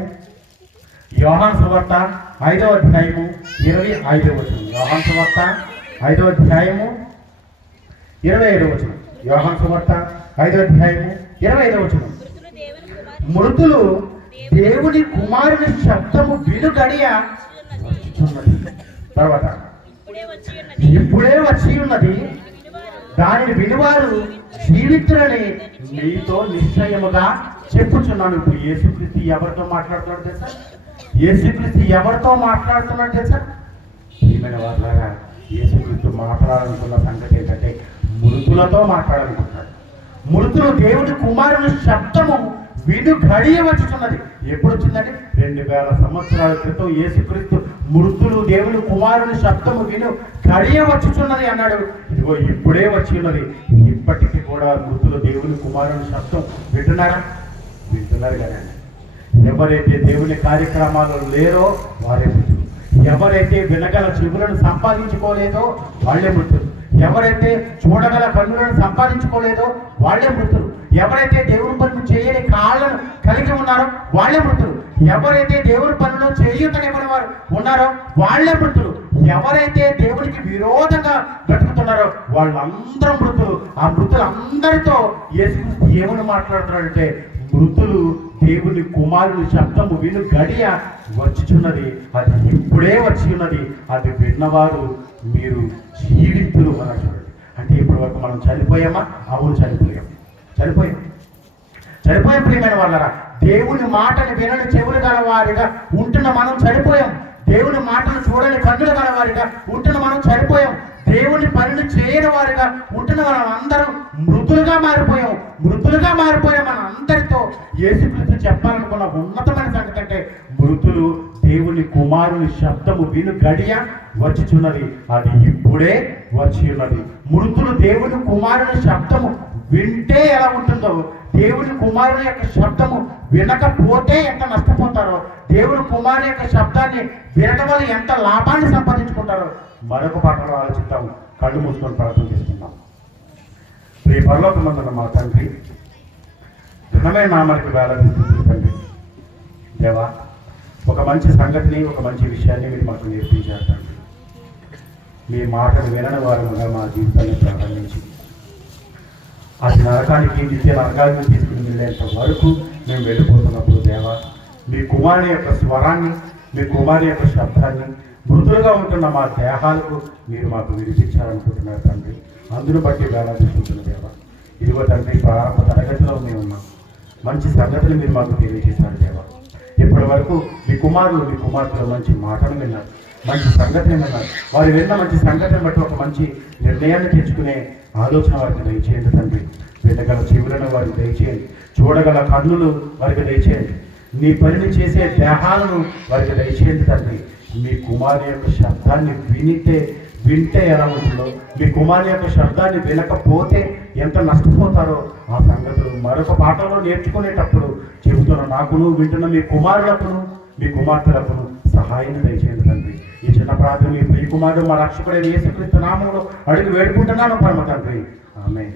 25వ వచనం. యోహాను సువార్త 5వ అధ్యాయము 25వ వచనం. యోహాను సువార్త 5వ అధ్యాయము 25వ వచనం. మృతులు దేవుని కుమారుని శబ్దము విను గడియ తర్వాత ఇప్పుడే వచ్చి ఉన్నది, దానిని వినివారు జీవితులని మీతో నిశ్చయముగా చెప్పుచున్నాను. ఇప్పుడు యేసుక్రీస్తు ఎవరితో మాట్లాడుతున్నాడు తెలుసా? యేసుక్రీస్తు ఎవరితో మాట్లాడుతున్నాడు తెలుసా? ఏమైనా వాళ్ళగా యేసుక్రీస్తు మాట్లాడాలనుకున్న సంగతి ఏంటంటే మృతులతో మాట్లాడాలనుకుంటాడు. మృతులు దేవుని కుమారుని శబ్దము విను గడియ వచ్చుచున్నది. ఎప్పుడు వచ్చిందంటే 2000 సంవత్సరాల క్రితం యేసుక్రీస్తు మృతులు దేవుని కుమారుని శబ్దము విను గడియ వచ్చుచున్నది అన్నాడు. ఇదిగో ఇప్పుడే వచ్చి ఉన్నది. ఇప్పటికీ కూడా మృతులు దేవుని కుమారుని శబ్దం వింటున్నారు కదండి. ఎవరైతే దేవుని కార్యక్రమాలు లేరో వారే మృతులు. ఎవరైతే వినగల చెవులను సంపాదించుకోలేదో వాళ్ళే మృతులు. ఎవరైతే చూడగల కన్నులను సంపాదించుకోలేదో వాళ్ళే మృతులు. ఎవరైతే దేవుని పనులు చేయని కాళ్ళను కలిగి ఉన్నారో వాళ్ళే మృతులు. ఎవరైతే దేవుని పనులు చేయుతనివ్వని వారు ఉన్నారో వాళ్ళే మృతులు. ఎవరైతే దేవునికి విరోధంగా బ్రతుకుతున్నారో వాళ్ళందరూ మృతులు. ఆ మృతులందరితో యేసుక్రీస్తు ఏమని మాట్లాడుతున్నాడంటే మృతులు దేవుని కుమారుని శబ్దము విను గడియ వచ్చుచున్నది, అది ఇప్పుడే వచ్చి ఉన్నది, అది విన్నవారు మీరు జీవితులు అని చూడండి. అంటే ఇప్పటి వరకు మనం చనిపోయామా? అవును, చనిపోయాం. ప్రియమైన వాళ్ళరా, దేవుని మాటను వినని చెవులు గలవారిగా ఉంటున్న మనం చనిపోయాం. దేవుని మాటను చూడని కన్నులు గలవారిగా ఉంటున్న మనం చనిపోయాం. దేవుని పనులు చేయని వారిగా ఉంటున్న మనం అందరం మృతులుగా మారిపోయాం. మన అందరితో యేసుక్రీస్తు చెప్పాలనుకున్న ఉన్నతమైన సంగతి అంటే మృతులు దేవుని కుమారుని శబ్దము విను గడియ వచ్చుచున్నది, అది ఇప్పుడే వచ్చి ఉన్నది. మృతులు దేవుని కుమారుని శబ్దము వింటే ఎలా ఉంటుందో, దేవుని కుమారుని యొక్క శబ్దము వినకపోతే ఎంత నష్టపోతారో, దేవుని కుమారుని యొక్క శబ్దాన్ని వినడం వల్ల ఎంత లాభాన్ని సంపాదించుకుంటారో మరొక పాటలో ఆలోచిస్తాము. కళ్ళు మూసుకొని ప్రార్థన చేస్తున్నాం. ప్రియ పరలోకమందున్న మా తండ్రి, ఘనమైన నామానికి వేలాదిస్తుంది తండ్రి. దేవా, ఒక మంచి సంగతిని, ఒక మంచి విషయాన్ని మీరు మాకు నేర్పించారు తండ్రి. మీ మాటలు వినని వారుగా మా జీవితాన్ని ప్రారంభించి అది నరకానికి, నిత్య నరకాన్ని తీసుకుని వెళ్ళేంత వరకు మేము వెళ్ళిపోతున్నప్పుడు దేవా, మీ కుమారుని యొక్క స్వరాన్ని, మీ కుమారుని యొక్క శబ్దాన్ని మృదులుగా ఉంటున్న మా దేహాలకు మీరు మాకు వినిపించాలనుకుంటున్నారు తండ్రి. అందును బట్టి వేలాదిస్తున్న దేవా, ఇదిగో తండ్రి, ప్రారంభ తరగతిలో మేము ఉన్నాం. మంచి సంగతిని మీరు మాకు తెలియజేశారు దేవా. ఇప్పటి వరకు మీ కుమారులు, మీ కుమార్తెలు మంచి మాటను విన్నారు, మంచి సంగతిని విన్నారు. వారు విన్న మంచి సంగతిని బట్టి ఒక మంచి నిర్ణయాన్ని తెచ్చుకునే ఆలోచన వారికి దయచేయండి తండ్రి. వినగల చెవులను వారికి దయచేయండి, చూడగల కన్నులు వారికి దయచేయండి, నీ పనిని చేసే దేహాలను వారికి దయచేయండి తండ్రి. మీ కుమారుని యొక్క శబ్దాన్ని వింటే ఎలా ఉంటుందో, మీ కుమారుని యొక్క శబ్దాన్ని వినకపోతే ఎంత నష్టపోతారో ఆ సంగతులు మరొక పాఠంలో నేర్చుకునేటప్పుడు చెబుతున్న నాకును, వింటున్న మీ కుమారులకును, మీ కుమార్తెలకును సహాయాన్ని దయచేయండి తండ్రి. ఈ చిన్న ప్రార్థన మీ ప్రియ కుమారుడు, మా రక్షకుడైన యేసుక్రీస్తు నామములో అడిగి వేడుకుంటున్నాను పరమ తండ్రి. ఆమేన్.